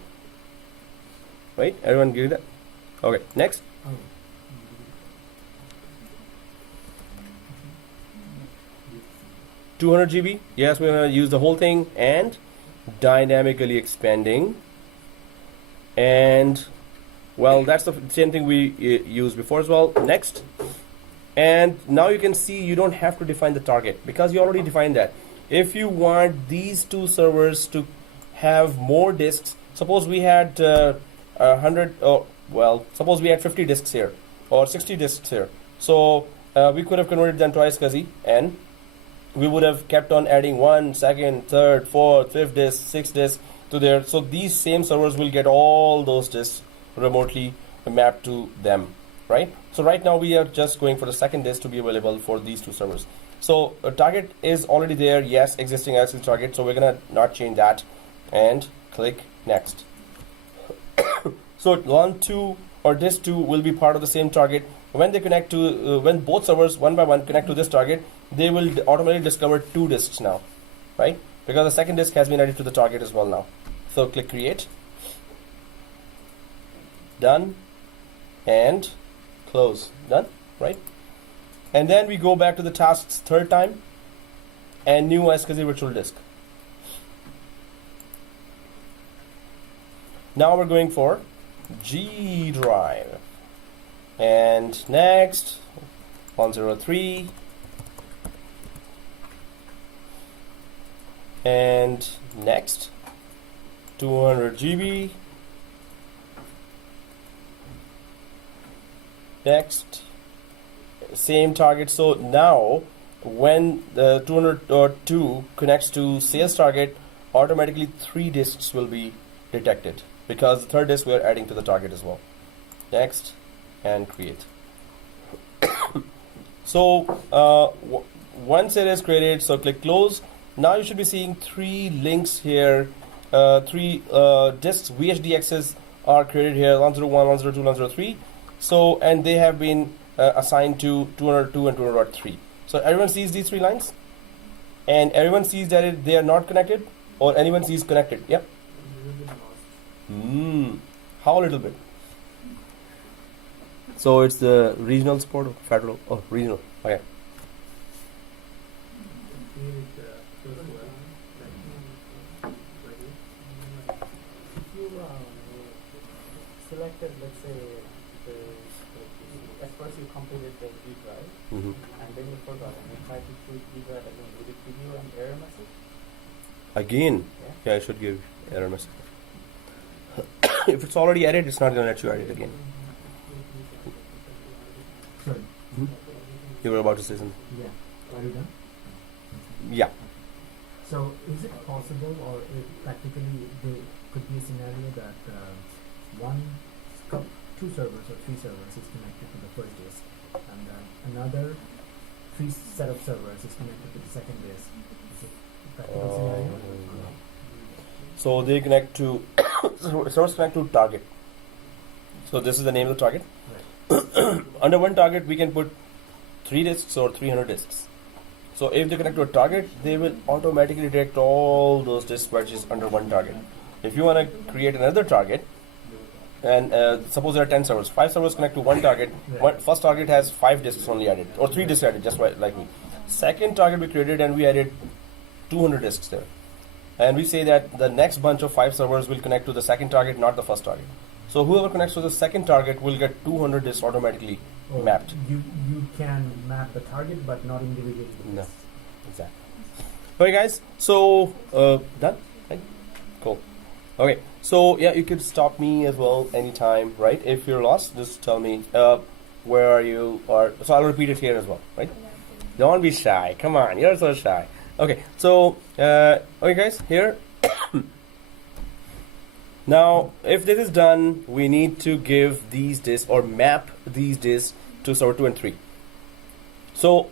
Right? Everyone give that? Okay, next. 200 GB. Yes, we're going to use the whole thing, and dynamically expanding. And well, that's the same thing we used before as well. Next. And now you can see you don't have to define the target because you already defined that. If you want these 2 servers to have more disks, suppose we had 100, suppose we had 50 disks here or 60 disks here. So we could have converted them to Iscsi, and we would have kept on adding 1, 2nd, 3rd, 4th, 5th disk, 6th disk to there. So these same servers will get all those disks remotely mapped to them, right? So right now we are just going for the second disk to be available for these 2 servers. So a target is already there. Yes, existing Iscsi target. So we're gonna not change that and click next. So LON2 or disk 2 will be part of the same target. When they connect to, when both servers one by one connect to this target, they will automatically discover 2 disks now, right? Because the second disk has been added to the target as well now. So click create, done, and close, done, right? And then we go back to the tasks 3rd time, and new Iscsi virtual disk. Now we're going for G drive. And next, 103. And next, 200 GB. Next, same target. So now, when the 202 connects to sales target, automatically 3 disks will be detected because the 3rd disk we are adding to the target as well. Next, and create. So once it is created, so click close. Now you should be seeing 3 links here. 3 disks, VHDXs are created here: LON01, LON02, LON03. So, and they have been assigned to 202 and 200.3. So everyone sees these 3 lines, and everyone sees that they are not connected, or anyone sees connected. Yep. How a little bit? So it's the regional support or federal? Oh, regional. Okay. Selected, let's say, at first you completed the G drive, and then you forgot, and you tried to choose G drive again. Would it give you an error message? Again, yeah, I should give error message. If it's already added, it's not going to let you add it again. Sorry. You were about to say something. Yeah. Are you done? Yeah. So is it possible, or practically there could be a scenario that two servers or three servers is connected to the first disk, and another three set of servers is connected to the second disk? Is it a practical scenario? So they connect to servers connect to target. So this is the name of the target. Right. Under one target, we can put 3 disks or 300 disks. So if they connect to a target, they will automatically detect all those disk batches under one target. If you want to create another target, and suppose there are 10 servers, 5 servers connect to one target. Right. First target has 5 disks only added, or 3 disks added, just like me. Second target we created, and we added 200 disks there. And we say that the next bunch of 5 servers will connect to the second target, not the first target. So whoever connects to the second target will get 200 disks automatically Or mapped. You can map the target, but not individually. No, exactly. Okay, guys. So done. Right? Cool. Okay. So yeah, you could stop me as well anytime, right? If you're lost, just tell me where are you, or so I'll repeat it here as well, right? Don't be shy. Come on, you're so shy. Okay. So okay, guys. Here. Now, if this is done, we need to give these disks or map these disks to server 2 and 3. So,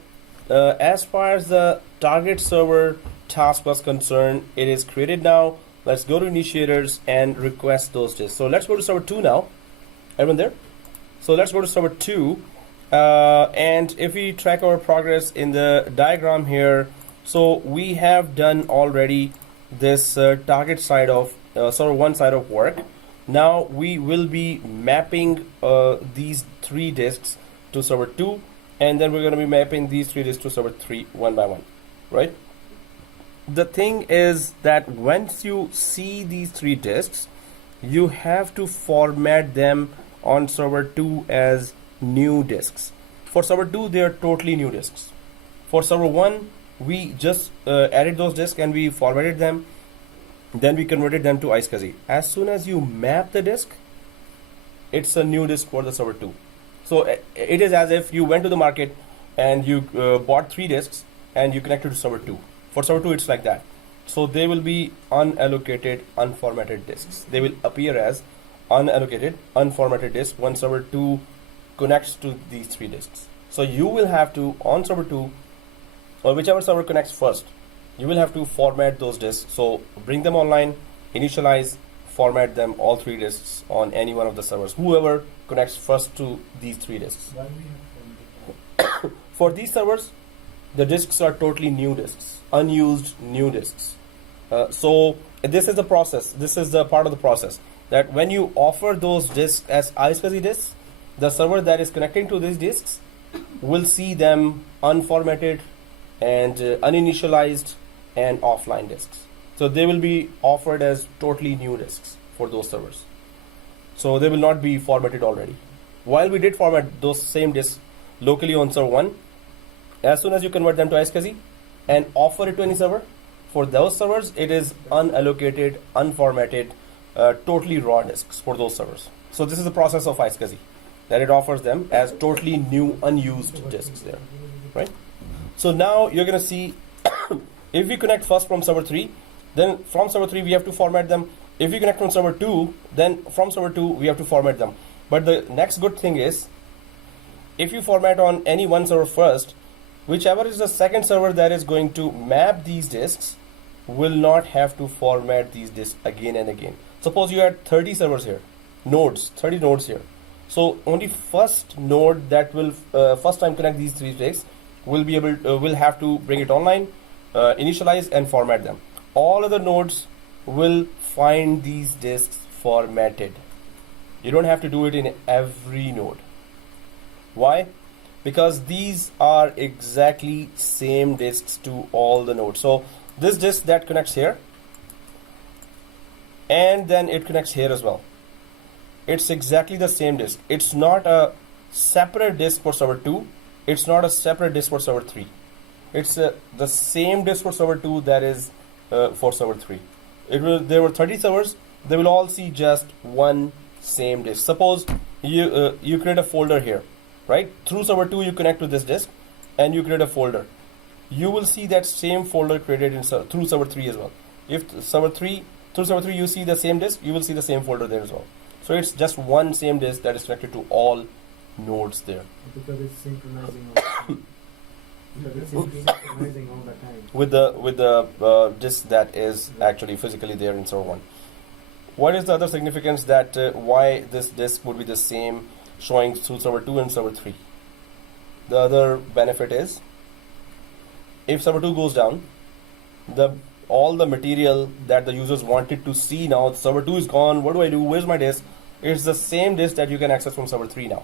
as far as the target server task was concerned, it is created now. Let's go to Initiators and request those disks. So, let's go to server 2 now. Everyone there? So, let's go to server 2. And if we track our progress in the diagram here, so we have done already this target side of server 1 side of work. Now we will be mapping these 3 disks to server 2, and then we're going to be mapping these 3 disks to server 3 one by one, right? The thing is that once you see these 3 disks, you have to format them on server 2 as new disks. For server 2, they are totally new disks. For server 1, we just added those disks and we formatted them. Then we converted them to Iscsi. As soon as you map the disk, it's a new disk for the server 2. So it is as if you went to the market and you bought 3 disks and you connected to server 2. For server 2, it's like that. So they will be unallocated, unformatted disks. They will appear as unallocated, unformatted disks when server 2 connects to these 3 disks. So you will have to, on server 2, or whichever server connects first, you will have to format those disks. So bring them online, initialize, format them, all 3 disks on any one of the servers, whoever connects first to these 3 disks. Why do we have For these servers, the disks are totally new disks, unused new disks. So this is the process. This is the part of the process that when you offer those disks as Iscsi disks, the server that is connecting to these disks will see them unformatted and uninitialized and offline disks. So they will be offered as totally new disks for those servers. So they will not be formatted already. While we did format those same disks locally on server 1, as soon as you convert them to Iscsi and offer it to any server, for those servers it is unallocated, unformatted, totally raw disks for those servers. So this is the process of Iscsi, that it offers them as totally new, unused disks there, right? So now you're going to see if we connect first from server 3, then from server 3 we have to format them. If we connect from server 2, then from server 2 we have to format them. But the next good thing is, if you format on any one server first, whichever is the second server that is going to map these disks will not have to format these disks again and again. Suppose you had 30 servers here, nodes, 30 nodes here. So only first node that will first time connect these 3 disks will be able will have to bring it online, initialize and format them. All other nodes will find these disks formatted. You don't have to do it in every node. Why? Because these are exactly same disks to all the nodes. So this disk that connects here, and then it connects here as well. It's exactly the same disk. It's not a separate disk for server 2. It's not a separate disk for server 3. It's the same disk for server 2 that is for server 3. There were 30 servers. They will all see just one same disk. Suppose you create a folder here, right? Through server 2 you connect to this disk, and you create a folder. You will see that same folder created through server 3 as well. If through server 3 you see the same disk, you will see the same folder there as well. So it's just one same disk that is connected to all nodes there. Because it's synchronizing all the time. Because it's synchronizing all the time. With the disk that is actually physically there in server 1. What is the other significance that why this disk would be the same showing through server 2 and server 3? The other benefit is, if server 2 goes down, all the material that the users wanted to see now, server 2 is gone, what do I do, where's my disk? It's the same disk that you can access from server 3 now.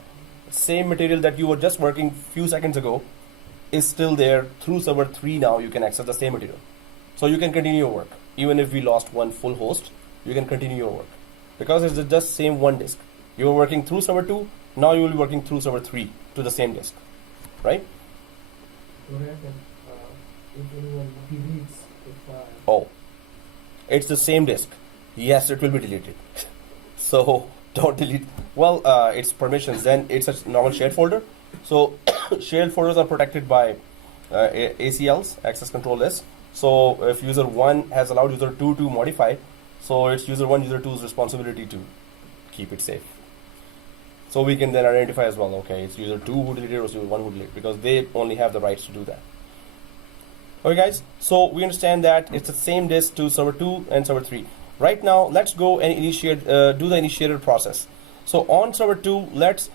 Same material that you were just working few seconds ago is still there through server 3 now. You can access the same material. So you can continue your work. Even if we lost one full host, you can continue your work. Because it's just same one disk. You were working through server 2, now you will be working through server 3 to the same disk. Right? What happens if anyone deletes the file? Oh, it's the same disk. Yes, it will be deleted. So don't delete. Well, it's permissions. Then it's a normal shared folder. So shared folders are protected by ACLs, access control lists. So if user 1 has allowed user 2 to modify, so it's user 1, user 2's responsibility to keep it safe. So we can then identify as well, okay, it's user 2 who deleted or user 1 who deleted, because they only have the rights to do that. Okay guys, so we understand that it's the same disk to server 2 and server 3. Right now, let's go and initiate, do the initiator process. So on server 2, let's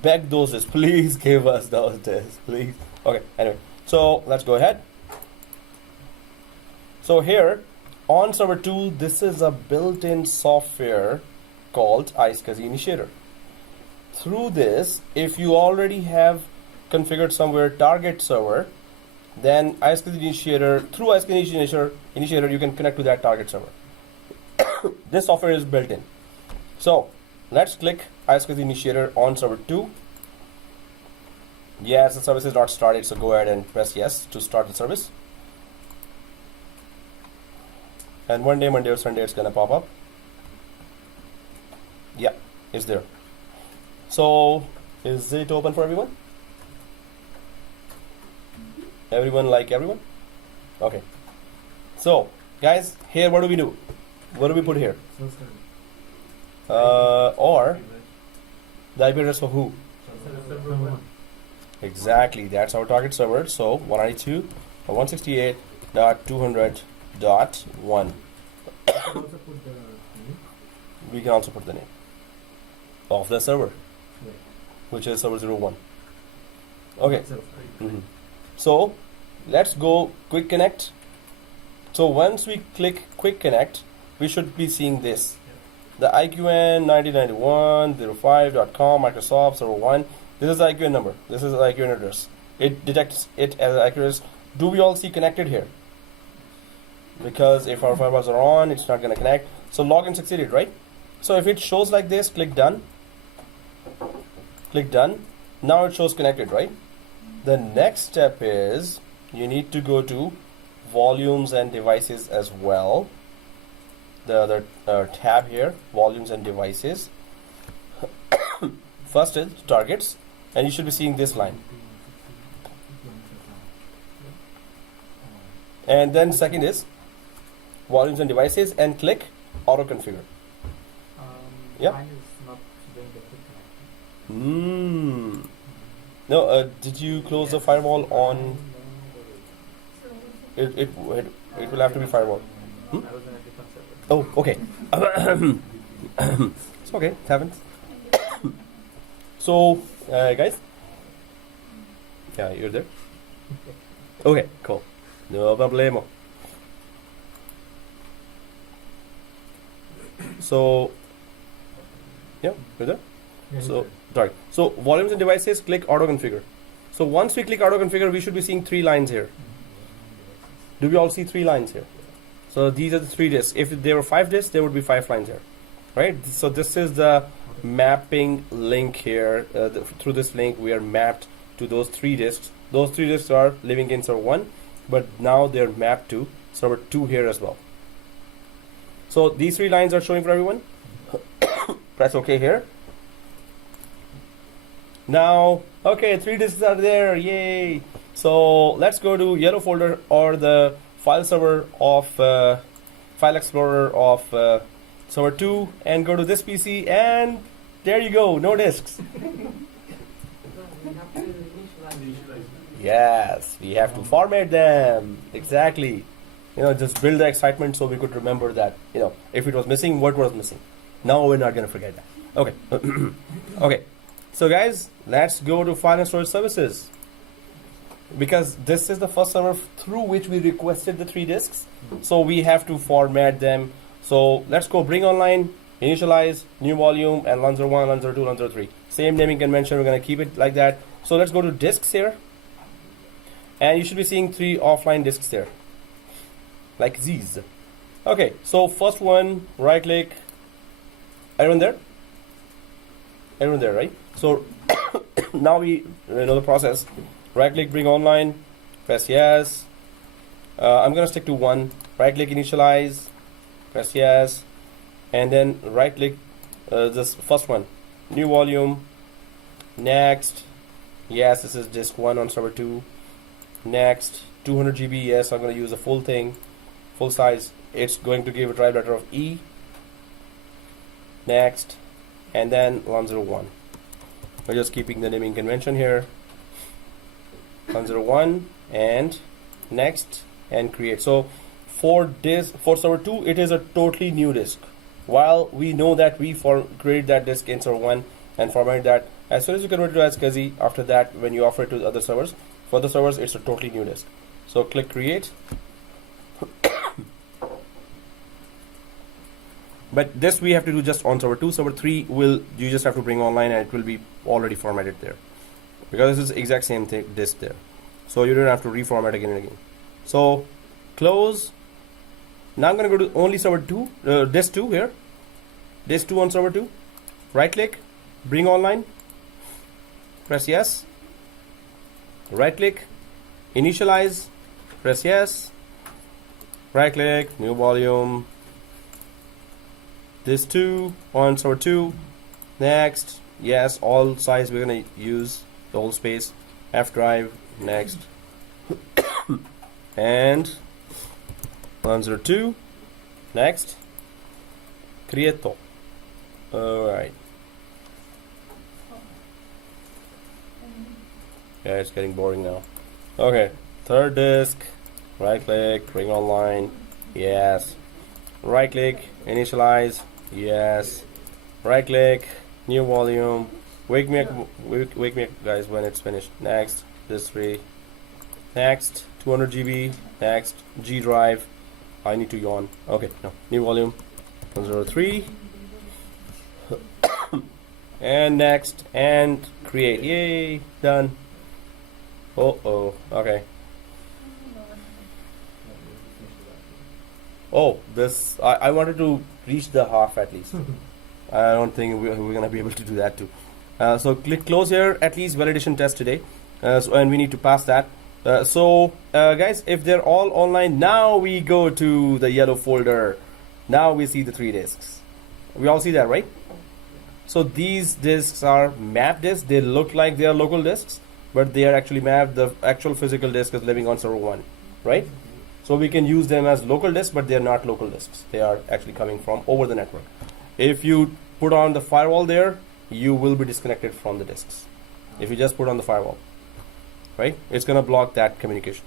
beg those disks. Please give us those disks, please. Okay, anyway, so let's go ahead. So here, on server 2, this is a built-in software called Iscsi Initiator. Through this, if you already have configured somewhere target server, then Iscsi Initiator, through Iscsi Initiator, you can connect to that target server. This software is built in. So let's click Iscsi Initiator on server 2. Yes, the service is not started, so go ahead and press yes to start the service. And one day, Monday or Sunday, it's gonna pop up. Yeah, it's there. So is it open for everyone? Everyone like everyone? Okay. So guys, here what do we do? What do we put here? Or the IP address for who? Server 1. Exactly, that's our target server. So 192.168.200.1. We can also put the name of the server, which is server 01. Okay. So let's go quick connect. So once we click quick connect, we should be seeing this. The IQN 9091.05.com Microsoft server 1. This is the IQN number. This is the IQN address. It detects it as an address. Do we all see connected here? Because if our firewalls are on, it's not going to connect. So login succeeded, right? So if it shows like this, click done. Click done. Now it shows connected, right? The next step is you need to go to volumes and devices as well. The other tab here, volumes and devices. First is targets, and you should be seeing this line. And then second is volumes and devices, and click auto configure. Yeah. Mine is not doing the quick connection. No, did you close the firewall on? It will have to be firewall. I was in a different server. Oh, okay. It's okay, it happens. So, guys. Yeah, you're there. Okay, cool. No problemo. So, yeah, you're there. So, right. So, volumes and devices, click auto configure. So, once we click auto configure, we should be seeing 3 lines here. Do we all see 3 lines here? So, these are the 3 disks. If there were 5 disks, there would be 5 lines here. Right? So, this is the mapping link here. Through this link, we are mapped to those 3 disks. Those 3 disks are living in server 1, but now they're mapped to server 2 here as well. So these 3 lines are showing for everyone. Press OK here. Now, okay, 3 disks are there, yay! So let's go to yellow folder or the file server of File Explorer of server 2 and go to this PC, and there you go, no disks. Yes, we have to format them, exactly. Just build the excitement so we could remember that, if it was missing, what was missing. Now we're not going to forget that. Okay. Okay. So guys, let's go to File and Storage Services. Because this is the first server through which we requested the 3 disks. So we have to format them. So let's go bring online, initialize, new volume, and LUN01, LUN02, LUN03. Same naming convention, we're going to keep it like that. So let's go to disks here. And you should be seeing 3 offline disks there. Like these. Okay, so first one, right click. Everyone there? Everyone there, right? So now we know the process. Right click, bring online, press yes. I'm gonna stick to 1. Right click, initialize, press yes, and then right click this first one, new volume, next. Yes, this is disk 1 on server 2. Next, 200 GB. Yes, I'm gonna use the full thing, full size. It's going to give a drive letter of E. Next, and then LUN01. We're just keeping the naming convention here. LUN01 and next and create. So for server 2, it is a totally new disk. While we know that we created that disk in server 1 and formatted that, as soon as you convert it to Iscsi, after that, when you offer it to the other servers, for the servers, it's a totally new disk. So click create. But this we have to do just on server 2. Server 3 you just have to bring online and it will be already formatted there. Because this is exact same disk there. So you don't have to reformat again and again. So close. Now I'm going to go to only server 2, disk 2 here. Disk 2 on server 2. Right click, bring online. Press yes. Right click, initialize, press yes. Right click, new volume. This 2 on server 2. Next, yes, all size we're gonna use the whole space. F drive, next. And LUN02, next. Creato. Alright. Yeah, it's getting boring now. Okay, third disk, right click, bring online, yes. Right click, initialize, yes. Right click, new volume. Wake me up guys when it's finished. Next, this 3. Next, 200 GB. Next, G drive. I need to yawn. Okay, no, new volume. 103. And next, and create. Yay, done. Okay. Oh, this, I wanted to reach the half at least. I don't think we're going to be able to do that too. So click close here, at least validation test today. And we need to pass that. Guys, if they're all online, now we go to the yellow folder. Now we see the 3 disks. We all see that, right? So these disks are map disks. They look like they are local disks, but they are actually mapped. The actual physical disk is living on server 1, right? So we can use them as local disks, but they are not local disks. They are actually coming from over the network. If you put on the firewall there, you will be disconnected from the disks. If you just put on the firewall, right? It's gonna block that communication.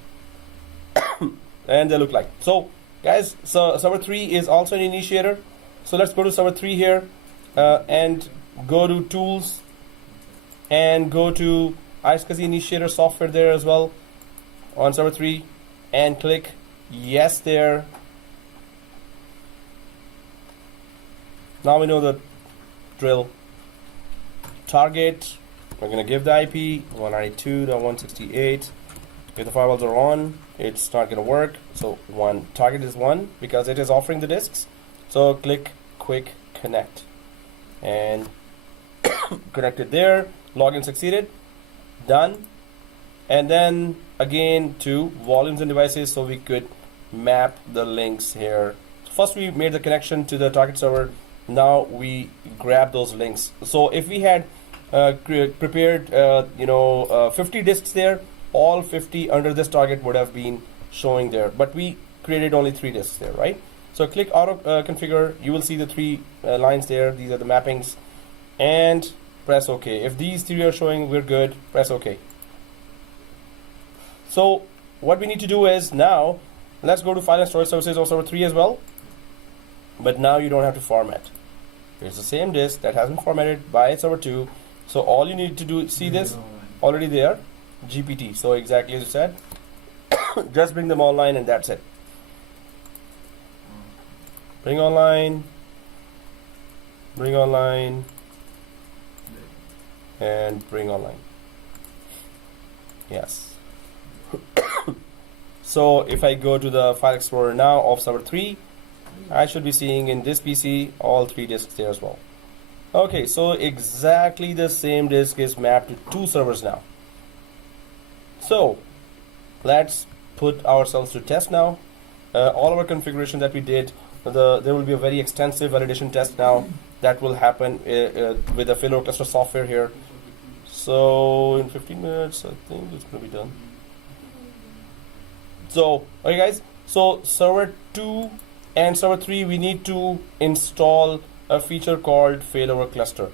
And they look like. So guys, so server 3 is also an initiator. So let's go to server 3 here and go to tools and go to Iscsi Initiator software there as well on server 3 and click yes there. Now we know the drill. Target, we're going to give the IP 192.168. If the firewalls are on, it's not going to work. So target is 1 because it is offering the disks. So click quick connect and connect it there. Login succeeded. Done. And then again to volumes and devices, so we could map the links here. First we made the connection to the target server. Now we grab those links. So if we had prepared 50 disks there, all 50 under this target would have been showing there, but we created only 3 disks there, right? So click auto configure. You will see the 3 lines there. These are the mappings, and press OK. If these 3 are showing, we're good. Press OK. So what we need to do is now let's go to file and storage services of server 3 as well. But now you don't have to format. It's the same disk that has been formatted by server 2. So all you need to do, see this already there, GPT. So exactly as you said, just bring them online and that's it. Bring online, and bring online. Yes. So if I go to the file explorer now of server 3, I should be seeing in this PC all 3 disks there as well. Okay, so exactly the same disk is mapped to 2 servers now. So let's put ourselves to test now. All our configuration that we did, there will be a very extensive validation test now that will happen with the FailoverCluster software here. So in 15 minutes, I think it's going to be done. So, okay guys, so server 2 and server 3, we need to install a feature called FailoverCluster.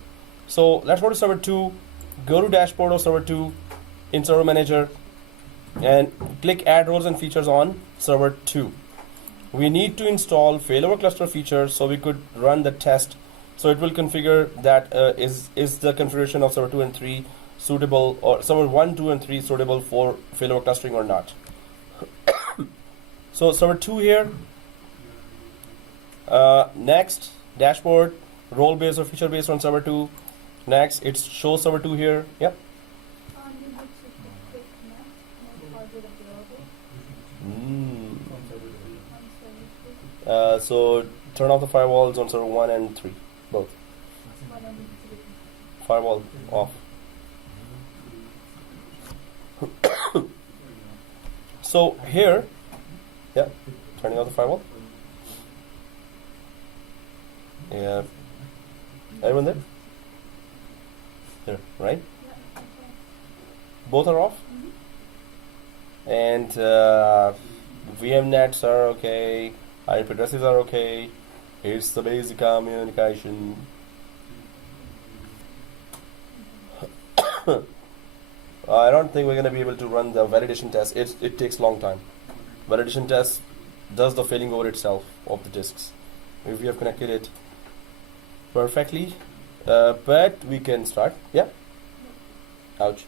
So let's go to server 2, go to dashboard of server 2 in server manager, and click add roles and features on server 2. We need to install FailoverCluster features so we could run the test. So it will configure that is the configuration of server 2 and 3 suitable, or server 1, 2 and 3 suitable for failover clustering or not. So server 2 here, next dashboard, role based or feature based on server 2. Next, it shows server 2 here. Yep. So turn off the firewalls on server 1 and 3, both. Firewall off. So here, yeah, turning off the firewall. Yeah. Anyone there? Here, right? Both are off? And VM nets are okay. IP addresses are okay. It's the basic communication. I don't think we're going to be able to run the validation test. It takes a long time. Validation test does the failing over itself of the disks. If we have connected it perfectly, but we can start. Yeah. Ouch.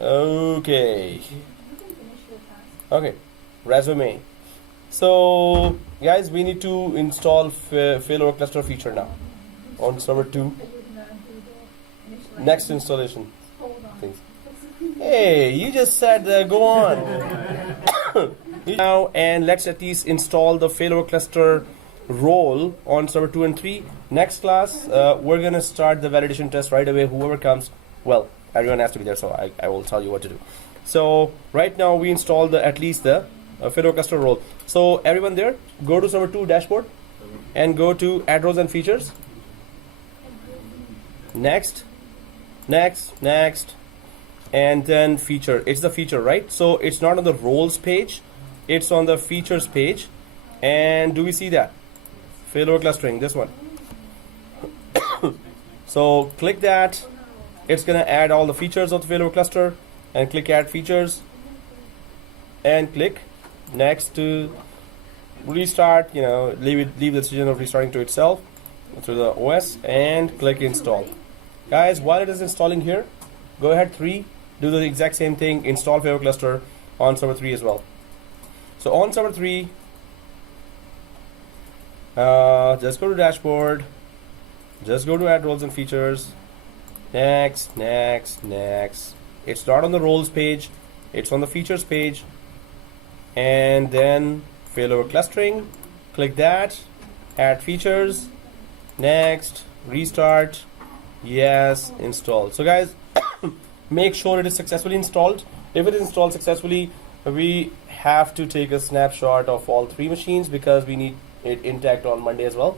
Okay. Okay. Resume. So guys, we need to install FailoverCluster feature now on server 2. Next installation. Things. Hey, you just said go on. Now, and let's at least install the FailoverCluster role on server 2 and 3. Next class, we're gonna start the validation test right away. Whoever comes, well, everyone has to be there, so I will tell you what to do. So right now we installed at least the FailoverCluster role. So everyone there, go to server 2 dashboard and go to add roles and features. Next, and then feature. It's the feature, right? So it's not on the roles page, it's on the features page. And do we see that? Failover clustering, this one. So click that. It's gonna add all the features of the failover cluster, and click add features, and click next to restart. Leave the decision of restarting to itself through the OS, and click install. Guys, while it is installing here, go ahead 3, do the exact same thing, install FailoverCluster on server 3 as well. So on server 3, just go to dashboard, just go to add roles and features, next. It's not on the roles page, it's on the features page, and then failover clustering, click that, add features, next, restart, yes, install. So guys, make sure it is successfully installed. If it is installed successfully, we have to take a snapshot of all 3 machines because we need it intact on Monday as well.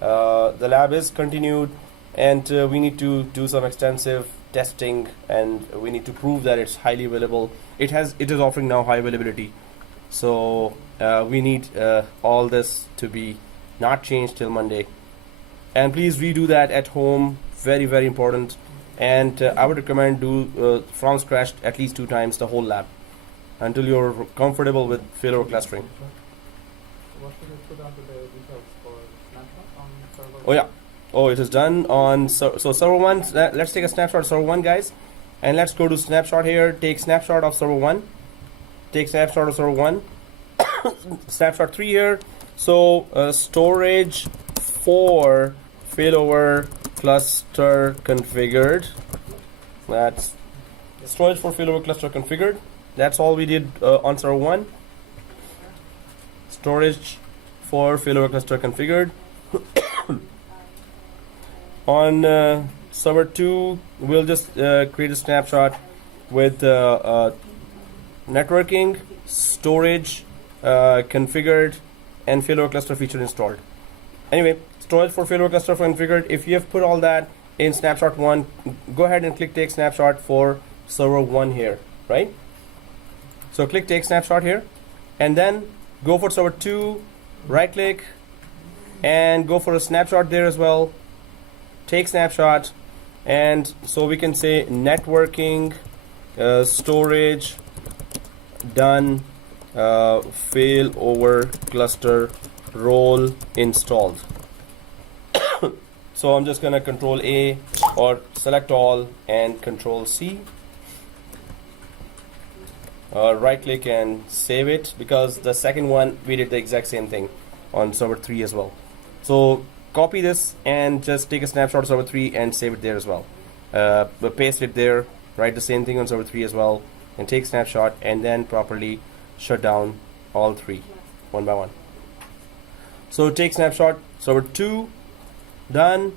The lab is continued, and we need to do some extensive testing, and we need to prove that it's highly available. It is offering now high availability, so we need all this to be not changed till Monday. And please redo that at home, very, very important. And I would recommend do from scratch at least 2 times the whole lab until you're comfortable with failover clustering. What should we put onto the details for snapshot on server? Oh yeah. Oh, it is done on so server 1. Let's take a snapshot of server 1, guys, and let's go to snapshot here. Take snapshot of server 1. Take snapshot of server 1. Snapshot 3 here. So storage for failover cluster configured. That's storage for failover cluster configured. That's all we did on server 1. Storage for failover cluster configured. On server 2, we'll just create a snapshot with networking, storage configured, and failover cluster feature installed. Anyway, storage for failover cluster configured. If you have put all that in snapshot 1, go ahead and click take snapshot for server 1 here, right? So click take snapshot here, and then go for server 2, right click, and go for a snapshot there as well. Take snapshot, and so we can say networking, storage, done, failover cluster role installed. So I'm just gonna Control A or select all and Control C. Right click and save it, because the second one we did the exact same thing on server 3 as well. So copy this and just take a snapshot of server 3 and save it there as well. Paste it there, write the same thing on server 3 as well, and take snapshot, and then properly shut down all 3 one by one. So take snapshot server 2, done.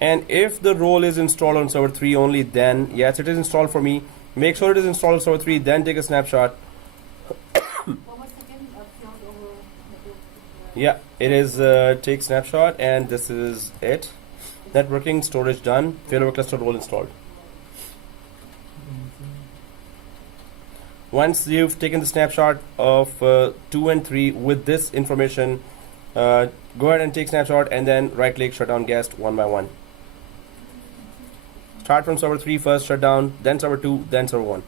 And if the role is installed on server 3 only, then yes, it is installed for me. Make sure it is installed on server 3, then take a snapshot. Yeah, it is take snapshot, and this is it. Networking, storage done, failover cluster role installed. Once you've taken the snapshot of 2 and 3 with this information, go ahead and take snapshot, and then right click, shut down guest one by one. Start from server 3 first, shut down, then server 2, then server 1.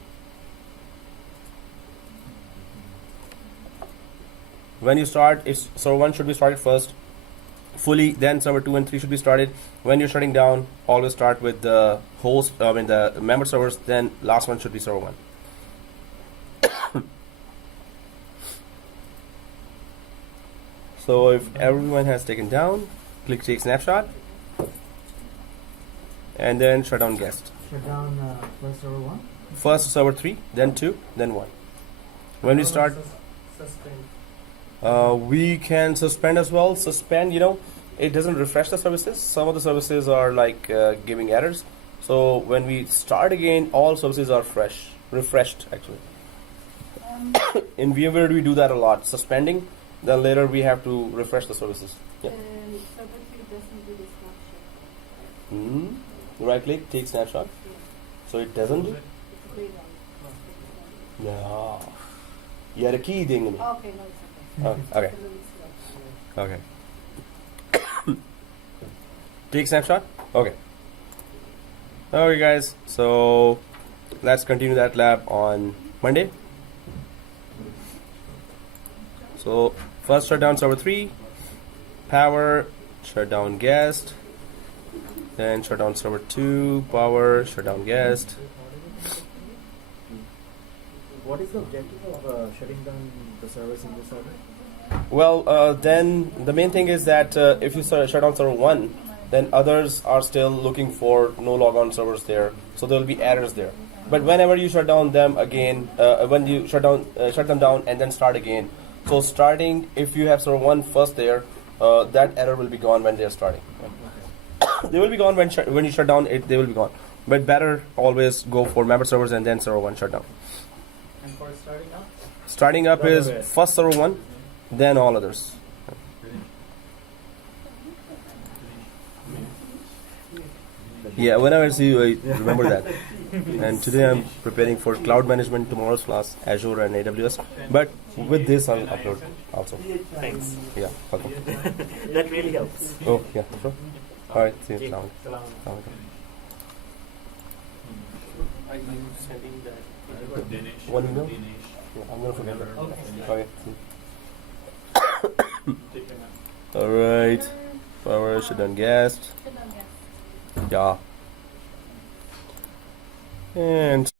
When you start, server 1 should be started first fully, then server 2 and 3 should be started. When you're shutting down, always start with the host, the member servers, then last one should be server 1. So if everyone has taken down, click take snapshot, and then shut down guest. Shut down first server 1. First server 3, then 2, then 1. When we start, we can suspend as well. Suspend, it doesn't refresh the services. Some of the services are like giving errors. So when we start again, all services are refreshed actually. In VMware we do that a lot, suspending. Then later we have to refresh the services. Yeah. Server 3 doesn't do the snapshot. Right click, take snapshot. So it doesn't do? No. You had a key thing. Okay, no, it's okay. Okay. Okay. Take snapshot? Okay. Okay guys, so let's continue that lab on Monday. So first shut down server 3, power, shut down guest, then shut down server 2, power, shut down guest. What is the objective of shutting down the service in the server? Well, then the main thing is that if you shut down server 1, then others are still looking for no logon servers there, so there will be errors there. But whenever you shut down them again, when you shut them down and then start again, so starting, if you have server 1 first there, that error will be gone when they are starting. They will be gone when you shut down it. They will be gone. But better always go for member servers and then server 1 shut down. And for starting up? Starting up is Right away. first server 1, then all others. Yeah, whenever I see you, I remember that. And today I'm preparing for cloud management, tomorrow's class, Azure and AWS. But with this, I'll upload also. Thanks. Yeah, welcome. That really helps. Oh, yeah, sure. All right, see you. Okay. Salam. Salam. Salam. Are you sending that? Dinesh. One email? Dinesh. Yeah, I'm gonna forget that. Okay. Okay. See Take care, man. you. All right. Power should done guest. Yeah. And